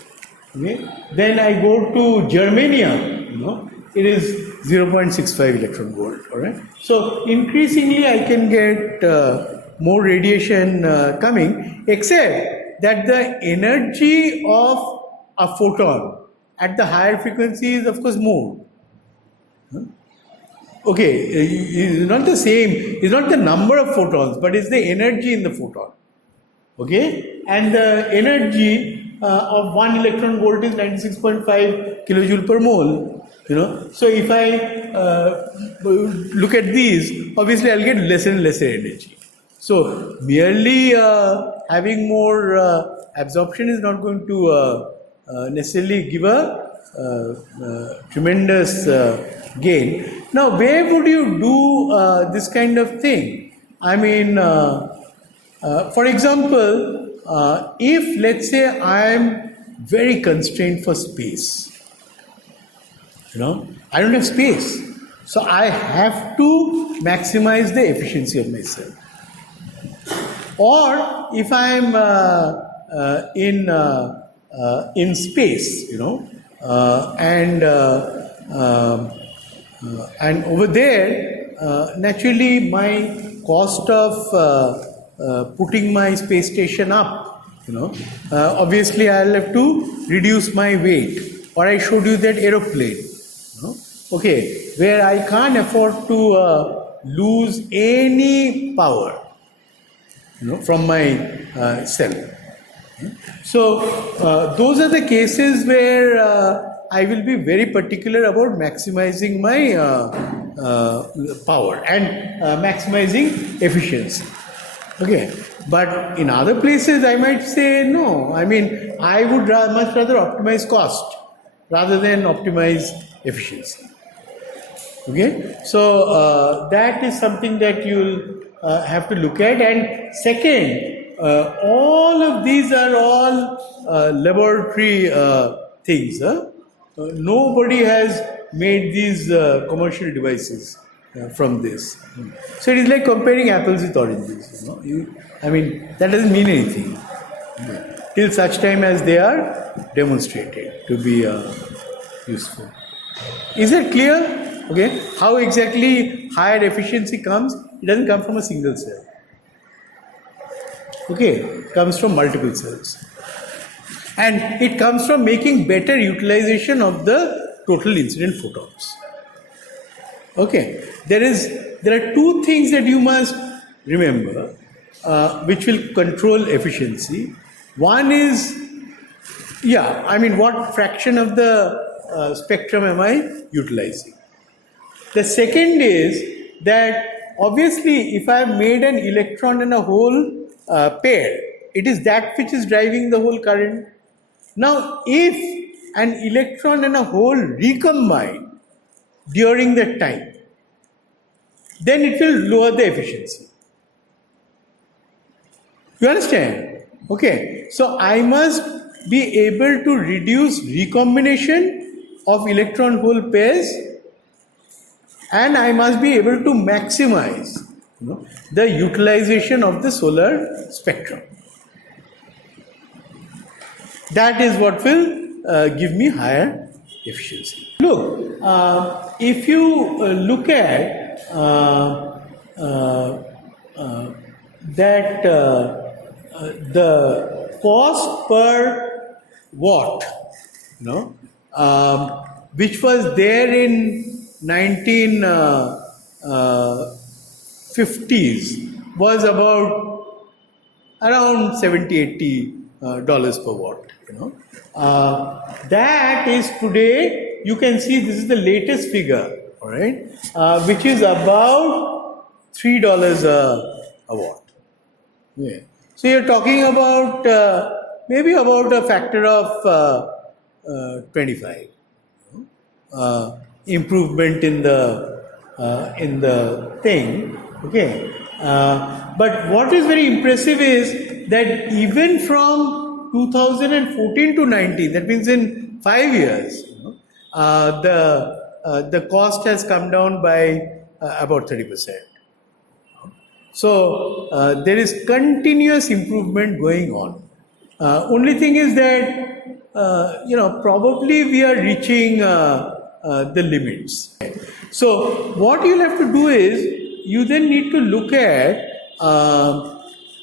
Okay? Then I go to germanium. You know, it is 0.65 electron volt. All right. So increasingly, I can get more radiation coming, except that the energy of a photon at the higher frequency is, of course, more. Okay, it's not the same. It's not the number of photons, but it's the energy in the photon. Okay, and the energy of 1 electron volt is 96.5 kilojoule per mole. You know, so if I look at these, obviously I'll get lesser and lesser energy. So merely having more absorption is not going to necessarily give a tremendous gain. Now, where would you do this kind of thing? I mean, for example, if let's say I am very constrained for space, you know, I don't have space, so I have to maximize the efficiency of my cell. Or if I am in space, you know, and over there, naturally, my cost of putting my space station up, you know, obviously I'll have to reduce my weight. Or I showed you that aeroplane, you know, okay, where I can't afford to lose any power, you know, from my cell. So those are the cases where I will be very particular about maximizing my power and maximizing efficiency. Okay, but in other places I might say no. I mean, I would much rather optimize cost rather than optimize efficiency. Okay, so that is something that you'll have to look at. And second, all of these are all laboratory things. Nobody has made these commercial devices from this. So it is like comparing apples with oranges. You know? I mean, that doesn't mean anything till such time as they are demonstrated to be useful. Is it clear? Okay. How exactly higher efficiency comes? It doesn't come from a single cell. Okay, it comes from multiple cells. And it comes from making better utilization of the total incident photons. Okay, there are two things that you must remember which will control efficiency. One is, what fraction of the spectrum am I utilizing? The second is that obviously if I have made an electron and a hole pair, it is that which is driving the whole current. Now, if an electron and a hole recombine during that time, then it will lower the efficiency. You understand? Okay, so I must be able to reduce recombination of electron hole pairs, and I must be able to maximize, you know, the utilization of the solar spectrum. That is what will give me higher efficiency. Look, if you look at that the cost per watt, you know, which was there in 1950s, was about around $70-80 per watt. You know, that is today. You can see this is the latest figure, all right, which is about $3 a watt. Yeah. So you're talking about maybe about a factor of 25 improvement in the thing. Okay, but what is very impressive is that even from 2014 to 19, that means in 5 years, you know, the cost has come down by about 30%. So there is continuous improvement going on. Only thing is that probably we are reaching the limits. So what you'll have to do is you then need to look at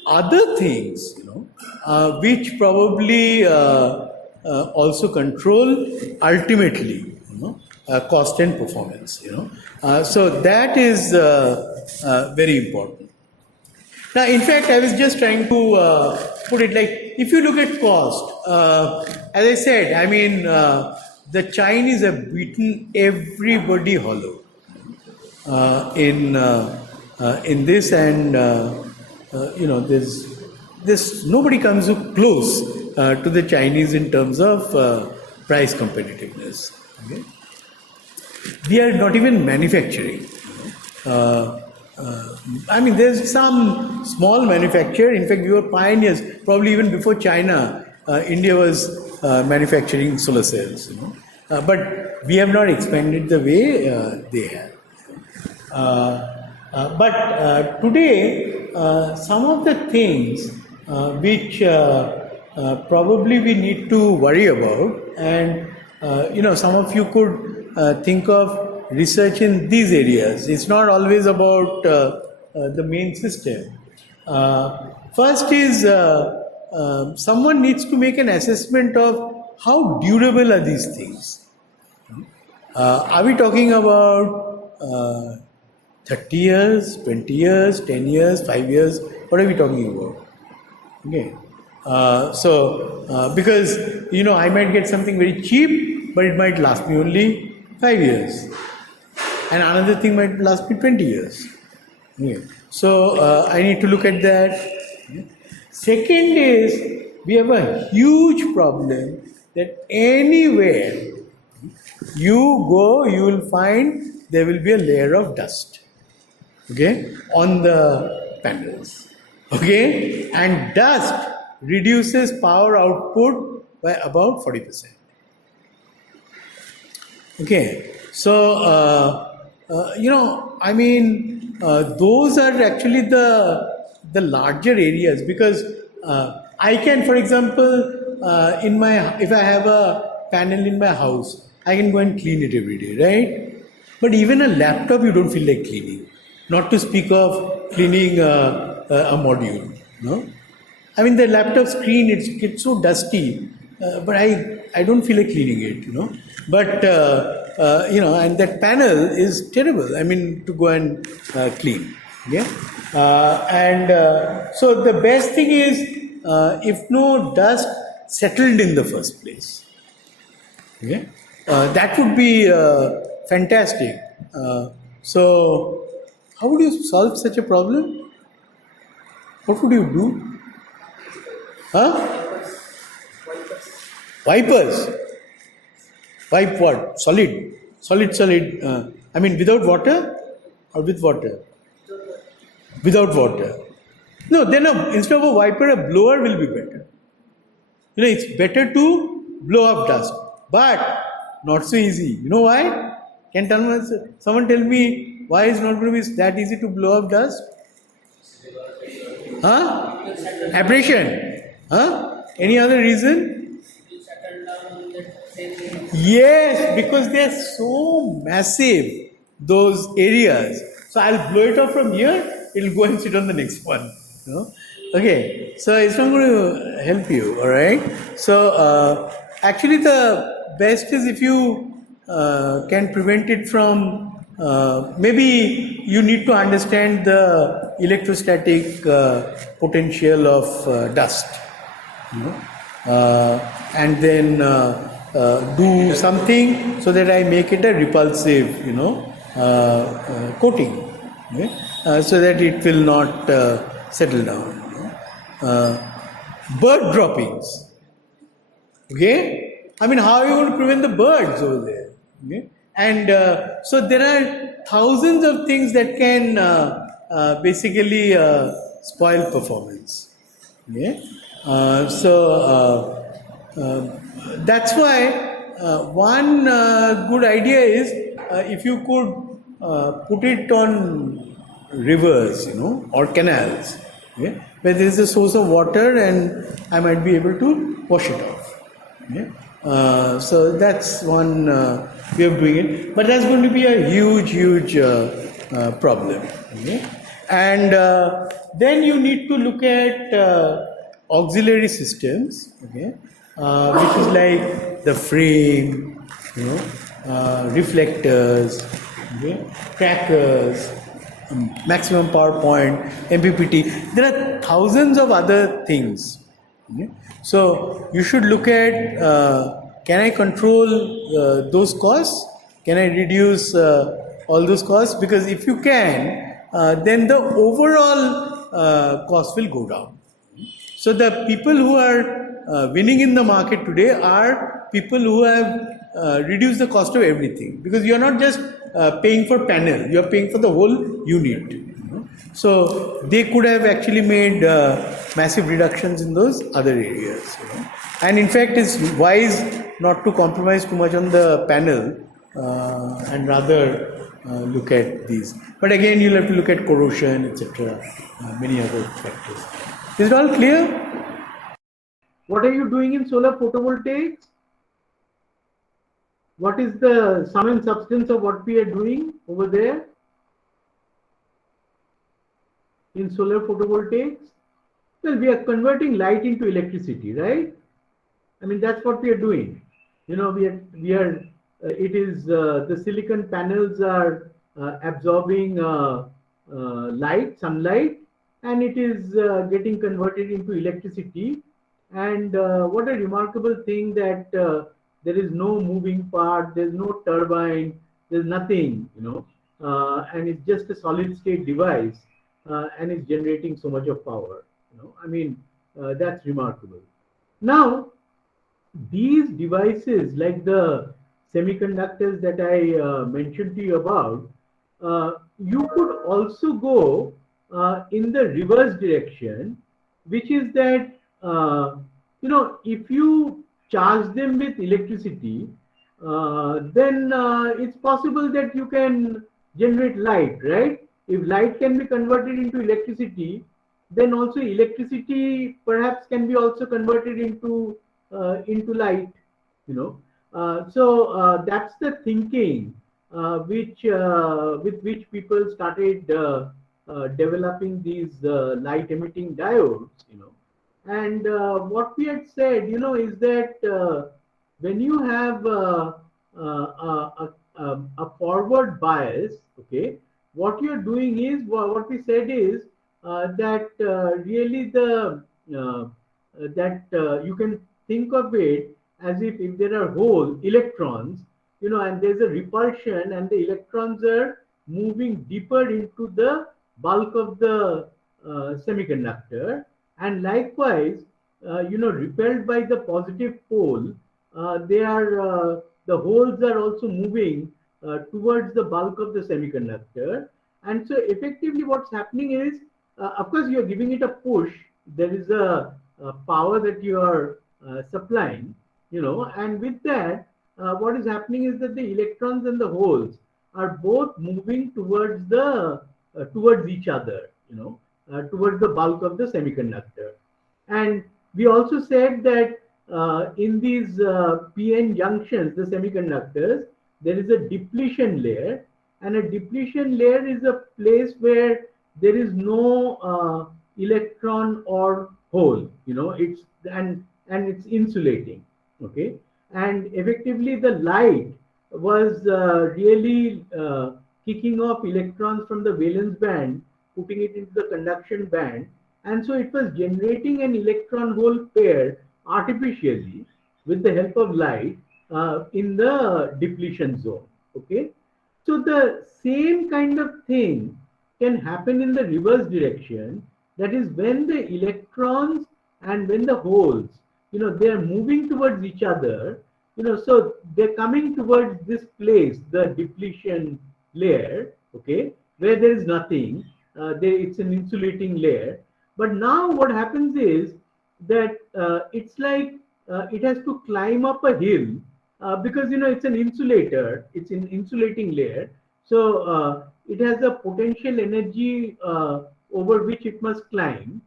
other things, which probably also control ultimately, cost and performance. So that is very important. Now, in fact, I was just trying to put it like, if you look at cost, as I said, I mean, the Chinese have beaten everybody hollow in this, and there's nobody comes close to the Chinese in terms of price competitiveness. Okay? We are not even manufacturing. I mean, there's some small manufacture. In fact, we were pioneers. Probably even before China, India was manufacturing solar cells. But we have not expanded the way they have. But today, some of the things which probably we need to worry about, and some of you could think of research in these areas. It's not always about the main system. First is someone needs to make an assessment of how durable are these things. Are we talking about 30 years, 20 years, 10 years, 5 years? What are we talking about? Okay. Because, I might get something very cheap, but it might last me only 5 years. And another thing might last me 20 years. Okay. So, I need to look at that. Okay. Second is, we have a huge problem that anywhere you go, you will find there will be a layer of dust, okay, on the panels. Okay, and dust reduces power output by about 40%. Okay, so I mean, those are actually the larger areas, because I can, for example, if I have a panel in my house, I can go and clean it every day, right? But even a laptop, you don't feel like cleaning. Not to speak of cleaning a module, no? I mean, the laptop screen, it gets so dusty, but I don't feel like cleaning it, But, and that panel is terrible, I mean, to go and clean, okay? So the best thing is, if no dust settled in the first place, okay? That would be fantastic. So, how would you solve such a problem? What would you do? Huh? Wipers. Wipe what? Solid. I mean, without water or with water? Without water. No, then instead of a wiper, a blower will be better. It's better to blow up dust. But not so easy. You know why? Can someone tell me why it's not going to be that easy to blow up dust? Huh? Abrasion. Huh? Any other reason? Yes, because they are so massive, those areas. So I'll blow it off from here, it'll go and sit on the next one. Okay, so it's not going to help you, alright? So actually the best is if you can prevent it from, maybe you need to understand the electrostatic potential of dust, and then do something so that I make it a repulsive, coating, okay? So that it will not settle down. Bird droppings, okay? I mean, how are you going to prevent the birds over there? Okay? And so there are thousands of things that can basically spoil performance. Okay? That's why one good idea is if you could put it on rivers, or canals, okay, where there is a source of water and I might be able to wash it off. Okay? So that's one way of doing it, but that's going to be a huge problem. Okay? And then you need to look at auxiliary systems, okay, which is like the frame, reflectors, okay, trackers, maximum power point, MPPT. There are thousands of other things. Okay? So you should look at can I control those costs? Can I reduce all those costs? Because if you can, then the overall cost will go down. So the people who are winning in the market today are people who have reduced the cost of everything, because you are not just paying for panel, you are paying for the whole unit. So they could have actually made massive reductions in those other areas. And in fact, it's wise not to compromise too much on the panel and rather look at these. But again, you'll have to look at corrosion, etc., many other factors. Is it all clear? What are you doing in solar photovoltaics? What is the sum and substance of what we are doing over there in solar photovoltaics? Well, we are converting light into electricity, right? I mean, that's what we are doing. You know, it is the silicon panels are absorbing light, sunlight, and it is getting converted into electricity. And what a remarkable thing that there is no moving part, there's no turbine, there's nothing, and it's just a solid state device, and it's generating so much of power. I mean, that's remarkable. Now, these devices, like the semiconductors that I mentioned to you about, you could also go in the reverse direction, which is that if you charge them with electricity, then it's possible that you can generate light, right? If light can be converted into electricity, then also electricity perhaps can be also converted into light. So that's the thinking with which people started developing these light emitting diodes. And what we had said, is that when you have a forward bias, okay, what you're doing is, what we said is that really you can think of it as if there are whole electrons, and there's a repulsion, and the electrons are moving deeper into the bulk of the semiconductor, and likewise, repelled by the positive pole, the holes are also moving towards the bulk of the semiconductor. And so effectively what's happening is, of course, you're giving it a push. There is a power that you are supplying, and with that, what is happening is that the electrons and the holes are both moving towards each other, towards the bulk of the semiconductor. And we also said that in these PN junctions, the semiconductors, there is a depletion layer, and a depletion layer is a place where there is no electron or hole, and it's insulating, okay? And effectively the light was really kicking off electrons from the valence band, putting it into the conduction band, and so it was generating an electron hole pair artificially with the help of light in the depletion zone, okay? So the same kind of thing can happen in the reverse direction. That is, when the electrons and when the holes, they are moving towards each other, so they're coming towards this place, the depletion layer, okay, where there is nothing. It's an insulating layer. But now what happens is that it's like it has to climb up a hill because it's an insulator, it's an insulating layer. So it has a potential energy over which it must climb,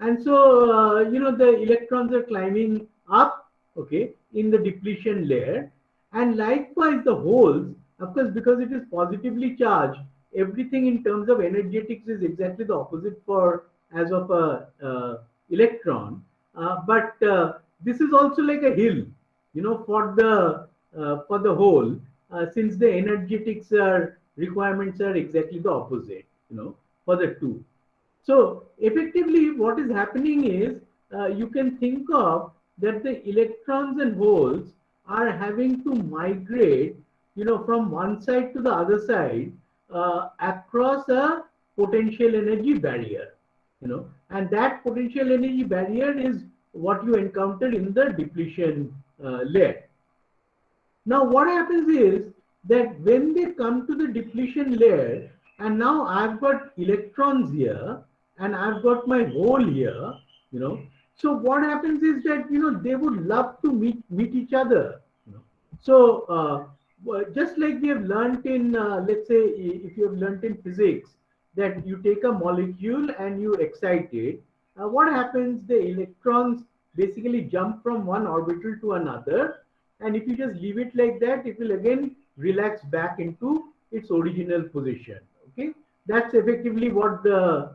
and so the electrons are climbing up, okay, in the depletion layer. And likewise the holes, of course, because it is positively charged, everything in terms of energetics is exactly the opposite for as of a electron. But this is also like a hill, for the hole, since the energetics are requirements are exactly the opposite, for the two. So effectively, what is happening is, you can think of that the electrons and holes are having to migrate, from one side to the other side, across a potential energy barrier, and that potential energy barrier is what you encounter in the depletion layer. Now, what happens is that when they come to the depletion layer, and now I've got electrons here, and I've got my hole here, you know. So what happens is that they would love to meet each other. So just like we have learnt in, let's say, if you have learnt in physics, that you take a molecule and you excite it, what happens? The electrons basically jump from one orbital to another, and if you just leave it like that, it will again relax back into its original position. Okay, that's effectively what the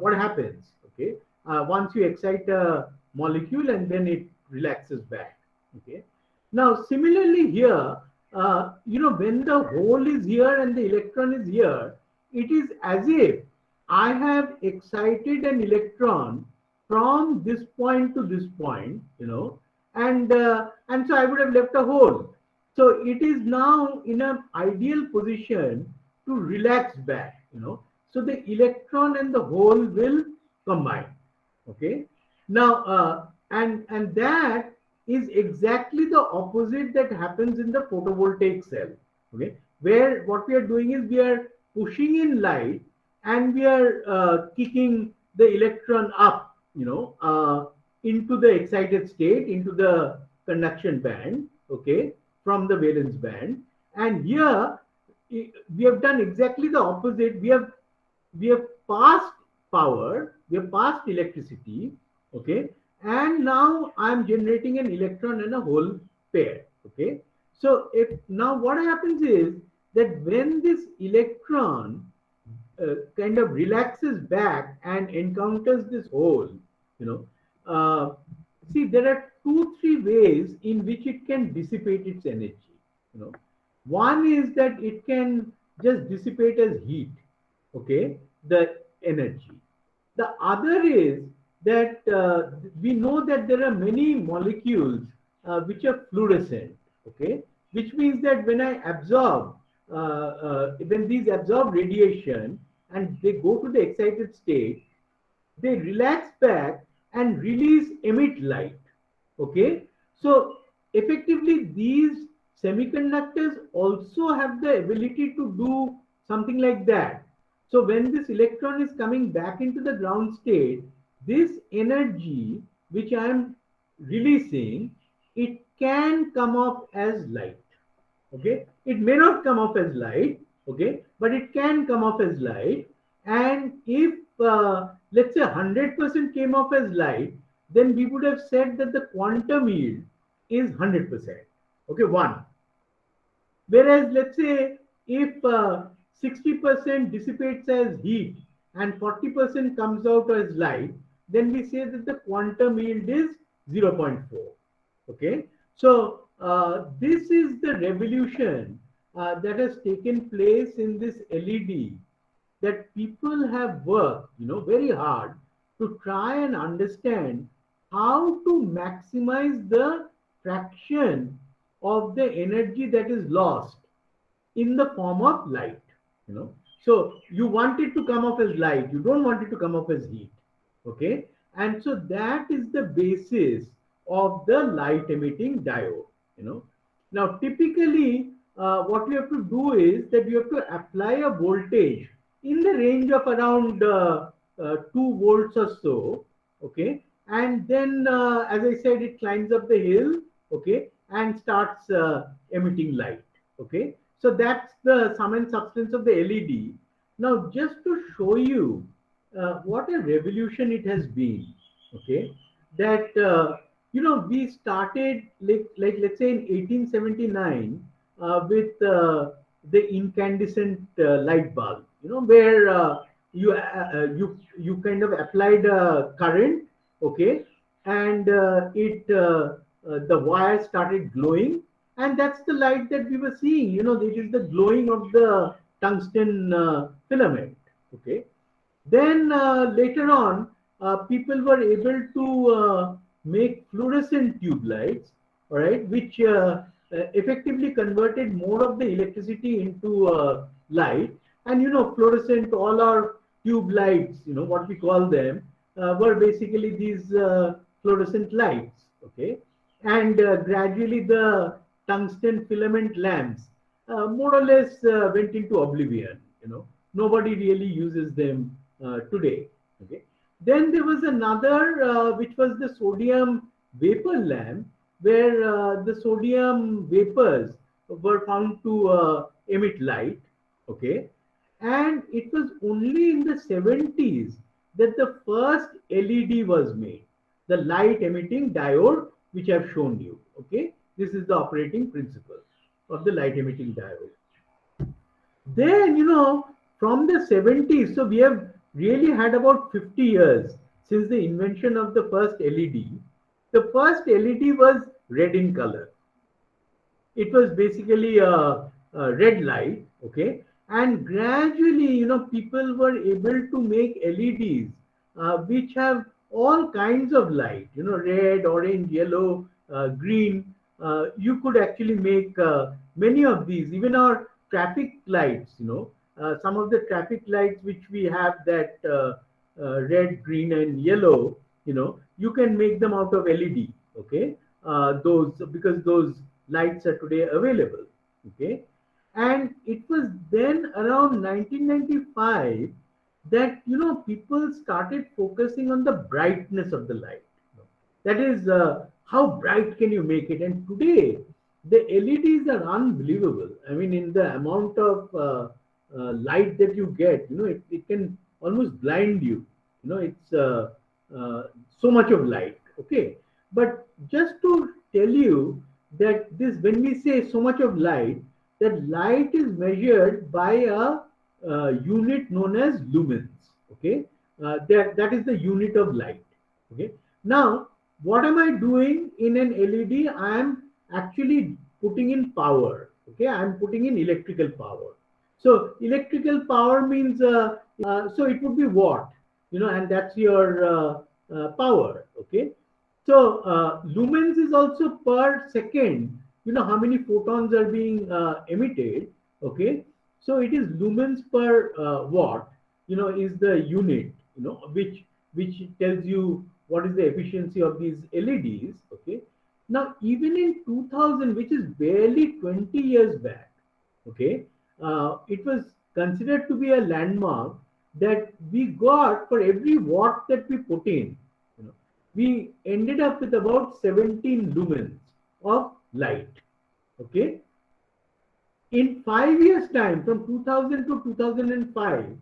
what happens. Okay, once you excite a molecule and then it relaxes back. Okay, now similarly here, when the hole is here and the electron is here, it is as if I have excited an electron from this point to this point, and so I would have left a hole. So it is now in an ideal position to relax back, So the electron and the hole will combine. Okay. Now, and that is exactly the opposite that happens in the photovoltaic cell. Okay, where what we are doing is we are pushing in light and we are kicking the electron up, into the excited state, into the conduction band, okay, from the valence band. And here we have done exactly the opposite. We have passed power, we have passed electricity, okay, and now I'm generating an electron and a hole pair, okay. So if now what happens is that when this electron kind of relaxes back and encounters this hole, see, there are 2-3 ways in which it can dissipate its energy. One is that it can just dissipate as heat, okay, the energy. The other is that we know that there are many molecules which are fluorescent, okay, which means that when I absorb, when these absorb radiation and they go to the excited state, they relax back and emit light. Okay, so effectively these semiconductors also have the ability to do something like that. So when this electron is coming back into the ground state, this energy which I am releasing, it can come off as light. Okay, it may not come off as light, okay, but it can come off as light. And if let's say 100% came off as light, then we would have said that the quantum yield is 100%. Okay, one. Whereas let's say if 60% dissipates as heat and 40% comes out as light, then we say that the quantum yield is 0.4. Okay, so this is the revolution that has taken place in this LED, that people have worked, very hard to try and understand how to maximize the fraction of the energy that is lost in the form of light. So you want it to come off as light, you don't want it to come off as heat. Okay, and so that is the basis of the light emitting diode. Now typically what you have to do is that you have to apply a voltage in the range of around 2 volts or so. Okay, and then as I said, it climbs up the hill, okay, and starts emitting light. Okay, so that's the sum and substance of the LED. Now just to show you what a revolution it has been, okay, that we started like let's say in 1879 with the incandescent light bulb, where you kind of applied current, okay, and the wire started glowing, and that's the light that we were seeing. It is the glowing of the tungsten filament, okay. Then later on, people were able to make fluorescent tube lights, all right, which effectively converted more of the electricity into light. And fluorescent, all our tube lights, what we call them, were basically these fluorescent lights, okay. And gradually the tungsten filament lamps more or less went into oblivion. Nobody really uses them today. Okay. Then there was another, which was the sodium vapor lamp, where the sodium vapors were found to emit light. Okay. And it was only in the 70s that the first LED was made, the light emitting diode, which I've shown you. Okay. This is the operating principle of the light emitting diode. Then, from the 70s, so we have really had about 50 years since the invention of the first LED. The first LED was red in color. It was basically a red light, okay? And gradually, people were able to make LEDs which have all kinds of light, red, orange, yellow, green. You could actually make many of these, even our traffic lights, some of the traffic lights which we have, that red, green, and yellow, you can make them out of LED, okay? Those, because those lights are today available, okay? And it was then around 1995 that people started focusing on the brightness of the light. That is, how bright can you make it? And today the LEDs are unbelievable. I mean, in the amount of light that you get, it can almost blind you. It's so much of light. Okay, but just to tell you that this, when we say so much of light, that light is measured by a unit known as lumens. Okay, that is the unit of light. Okay, now what am I doing in an LED? I am actually putting in power. Okay, I am putting in electrical power. So electrical power means so it would be watt, and that's your power. Okay, so lumens is also per second. How many photons are being emitted. Okay, so it is lumens per watt. Is the unit. Which tells you what is the efficiency of these LEDs. Okay, now even in 2000, which is barely 20 years back. Okay, it was considered to be a landmark that we got, for every watt that we put in, we ended up with about 17 lumens of light. Okay, in 5 years time, from 2000 to 2005,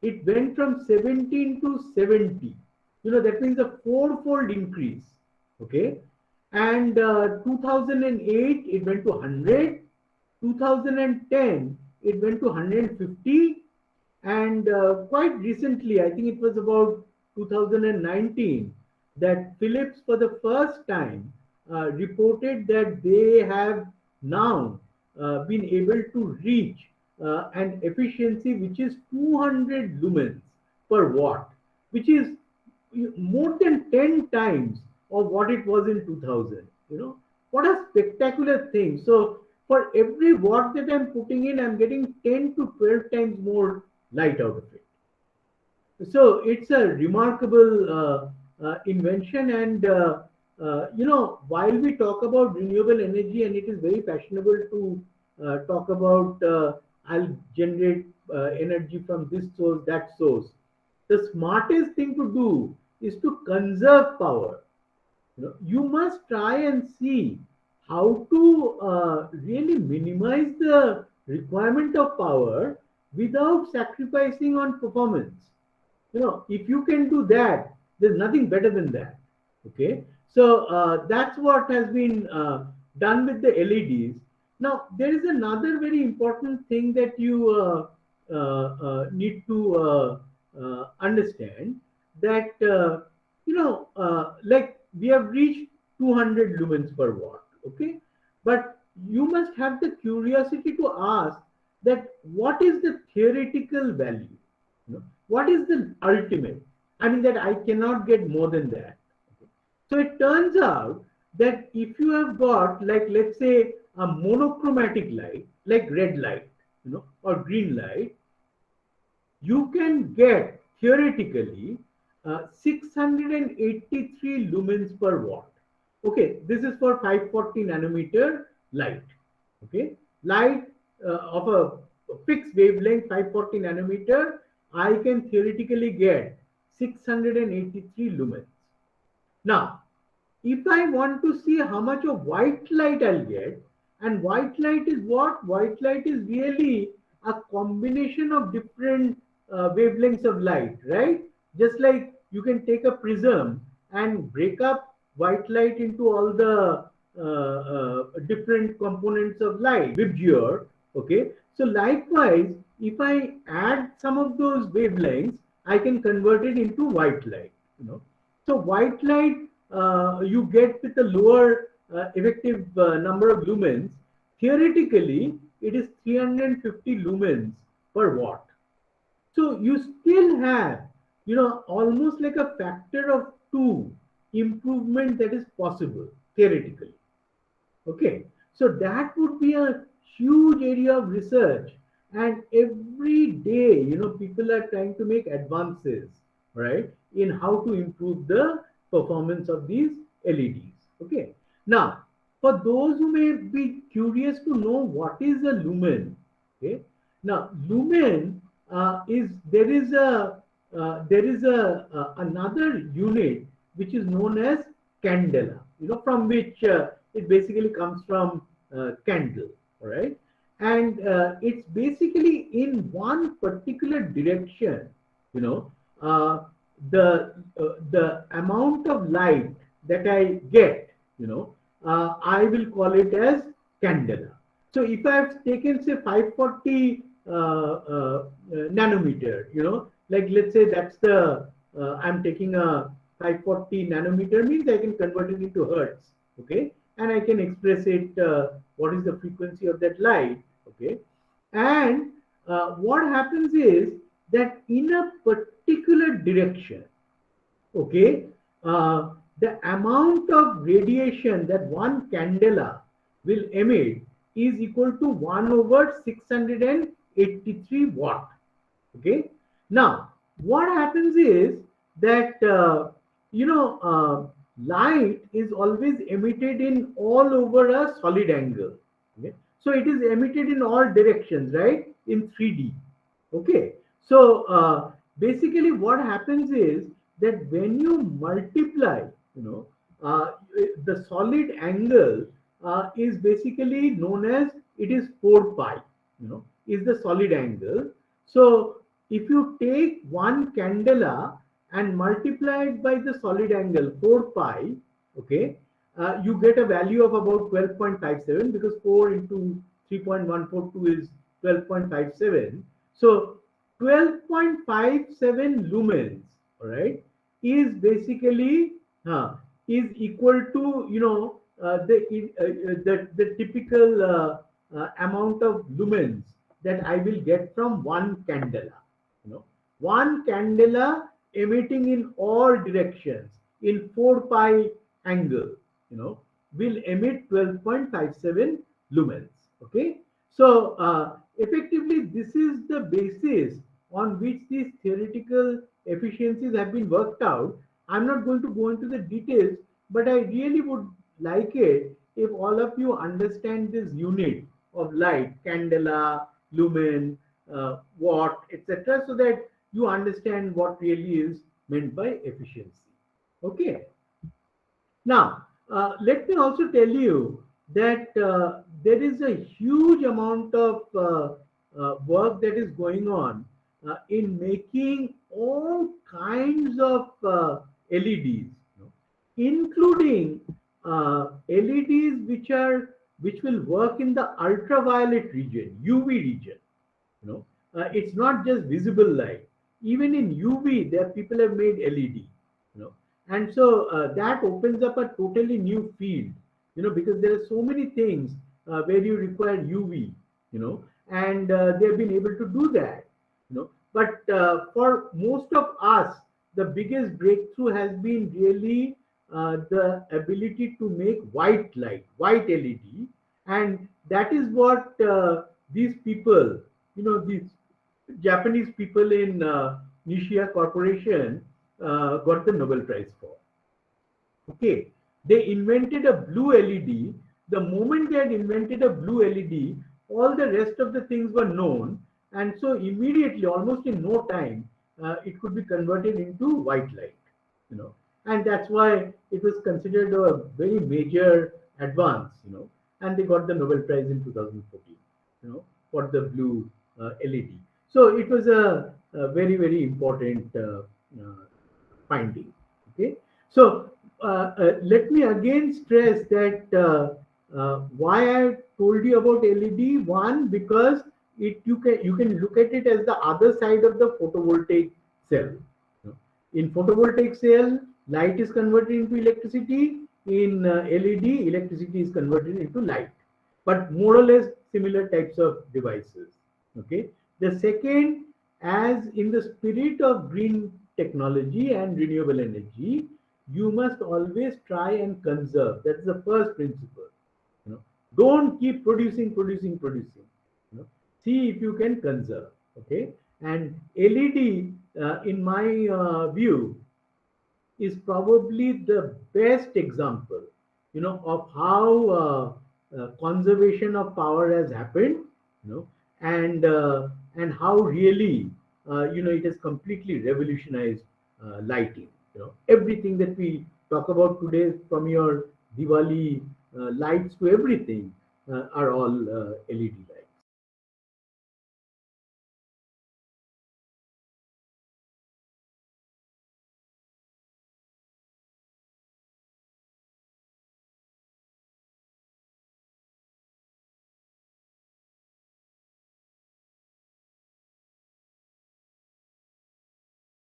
it went from 17 to 70. That means a fourfold increase. Okay, and 2008 it went to 100, 2010 it went to 150, and quite recently, I think it was about 2019, that Philips for the first time reported that they have now been able to reach an efficiency which is 200 lumens per watt, which is more than 10 times of what it was in 2000. What a spectacular thing. So for every watt that I'm putting in, I'm getting 10 to 12 times more light out of it. So it's a remarkable invention. And while we talk about renewable energy, and it is very fashionable to talk about I'll generate energy from this source, that source, the smartest thing to do is to conserve power. You must try and see how to really minimize the requirement of power without sacrificing on performance. If you can do that, there's nothing better than that. Okay, So that's what has been done with the LEDs. Now, there is another very important thing that you need to understand, that like we have reached 200 lumens per watt, okay? But you must have the curiosity to ask that what is the theoretical value? What is the ultimate? I mean, that I cannot get more than that. So it turns out that if you have got, like, let's say a monochromatic light, like red light, or green light, you can get theoretically 683 lumens per watt. Okay, this is for 540 nanometer light. Okay, light of a fixed wavelength 540 nanometer, I can theoretically get 683 lumens. Now, if I want to see how much of white light I'll get, and white light is what? White light is really a combination of different wavelengths of light, right? Just like you can take a prism and break up white light into all the different components of light, Vibgyor, okay? So likewise, if I add some of those wavelengths, I can convert it into white light. So white light you get with a lower effective number of lumens. Theoretically, it is 350 lumens per watt. So you still have, almost like a factor of 2 improvement that is possible theoretically. Okay, so that would be a huge area of research, and every day, people are trying to make advances, right, in how to improve the performance of these LEDs. Okay, now for those who may be curious to know what is a lumen, okay, now lumen is there is a another unit which is known as candela, from which it basically comes from candle, all right? And it's basically in one particular direction, you know, uh, the amount of light that I get, I will call it as candela. So if I've taken say 540 nanometer, like let's say that's the I'm taking a 540 nanometer means I can convert it into hertz, okay, and I can express it what is the frequency of that light, okay, and what happens is that in a particular direction, okay, the amount of radiation that one candela will emit is equal to 1 over 683 watt. Okay, now what happens is that light is always emitted in all over a solid angle. Okay, so it is emitted in all directions, right, in 3D. Okay, so basically what happens is that when you multiply, the solid angle is basically known as, it is 4 pi, is the solid angle. So if you take one candela and multiply it by the solid angle 4 pi, okay, you get a value of about 12.57, because 4 into 3.142 is 12.57. So 12.57 lumens, all right, is basically is equal to the typical amount of lumens that I will get from one candela. One candela emitting in all directions in 4 pi angle, will emit 12.57 lumens. Okay, so effectively this is the basis on which these theoretical efficiencies have been worked out. I'm not going to go into the details, but I really would like it if all of you understand this unit of light, candela, lumen, watt, etc., so that you understand what really is meant by efficiency. Okay. Now, let me also tell you that there is a huge amount of work that is going on in making all kinds of LEDs. including LEDs which will work in the ultraviolet region, UV region. It's not just visible light. Even in UV, there people have made LED. And so that opens up a totally new field. Because there are so many things where you require UV. And they've been able to do that. But for most of us, the biggest breakthrough has been really the ability to make white light, white LED, and that is what these people, these Japanese people in Nishia Corporation got the Nobel Prize for. Okay, they invented a blue LED. The moment they had invented a blue LED, all the rest of the things were known, and so immediately, almost in no time, it could be converted into white light. And that's why it was considered a very major advance. And they got the Nobel Prize in 2014. For the blue LED. So it was a very, very important finding. Okay, so let me again stress that why I told you about LED. One, because you can look at it as the other side of the photovoltaic cell. In photovoltaic cell, light is converted into electricity. In LED, electricity is converted into light, but more or less similar types of devices. Okay. The second, as in the spirit of green technology and renewable energy, you must always try and conserve. That's the first principle. Don't keep producing. See if you can conserve. Okay. And LED, in my view, is probably the best example, of how conservation of power has happened, and how really, it has completely revolutionized lighting. Everything that we talk about today, from your Diwali lights to everything, are all LED lights.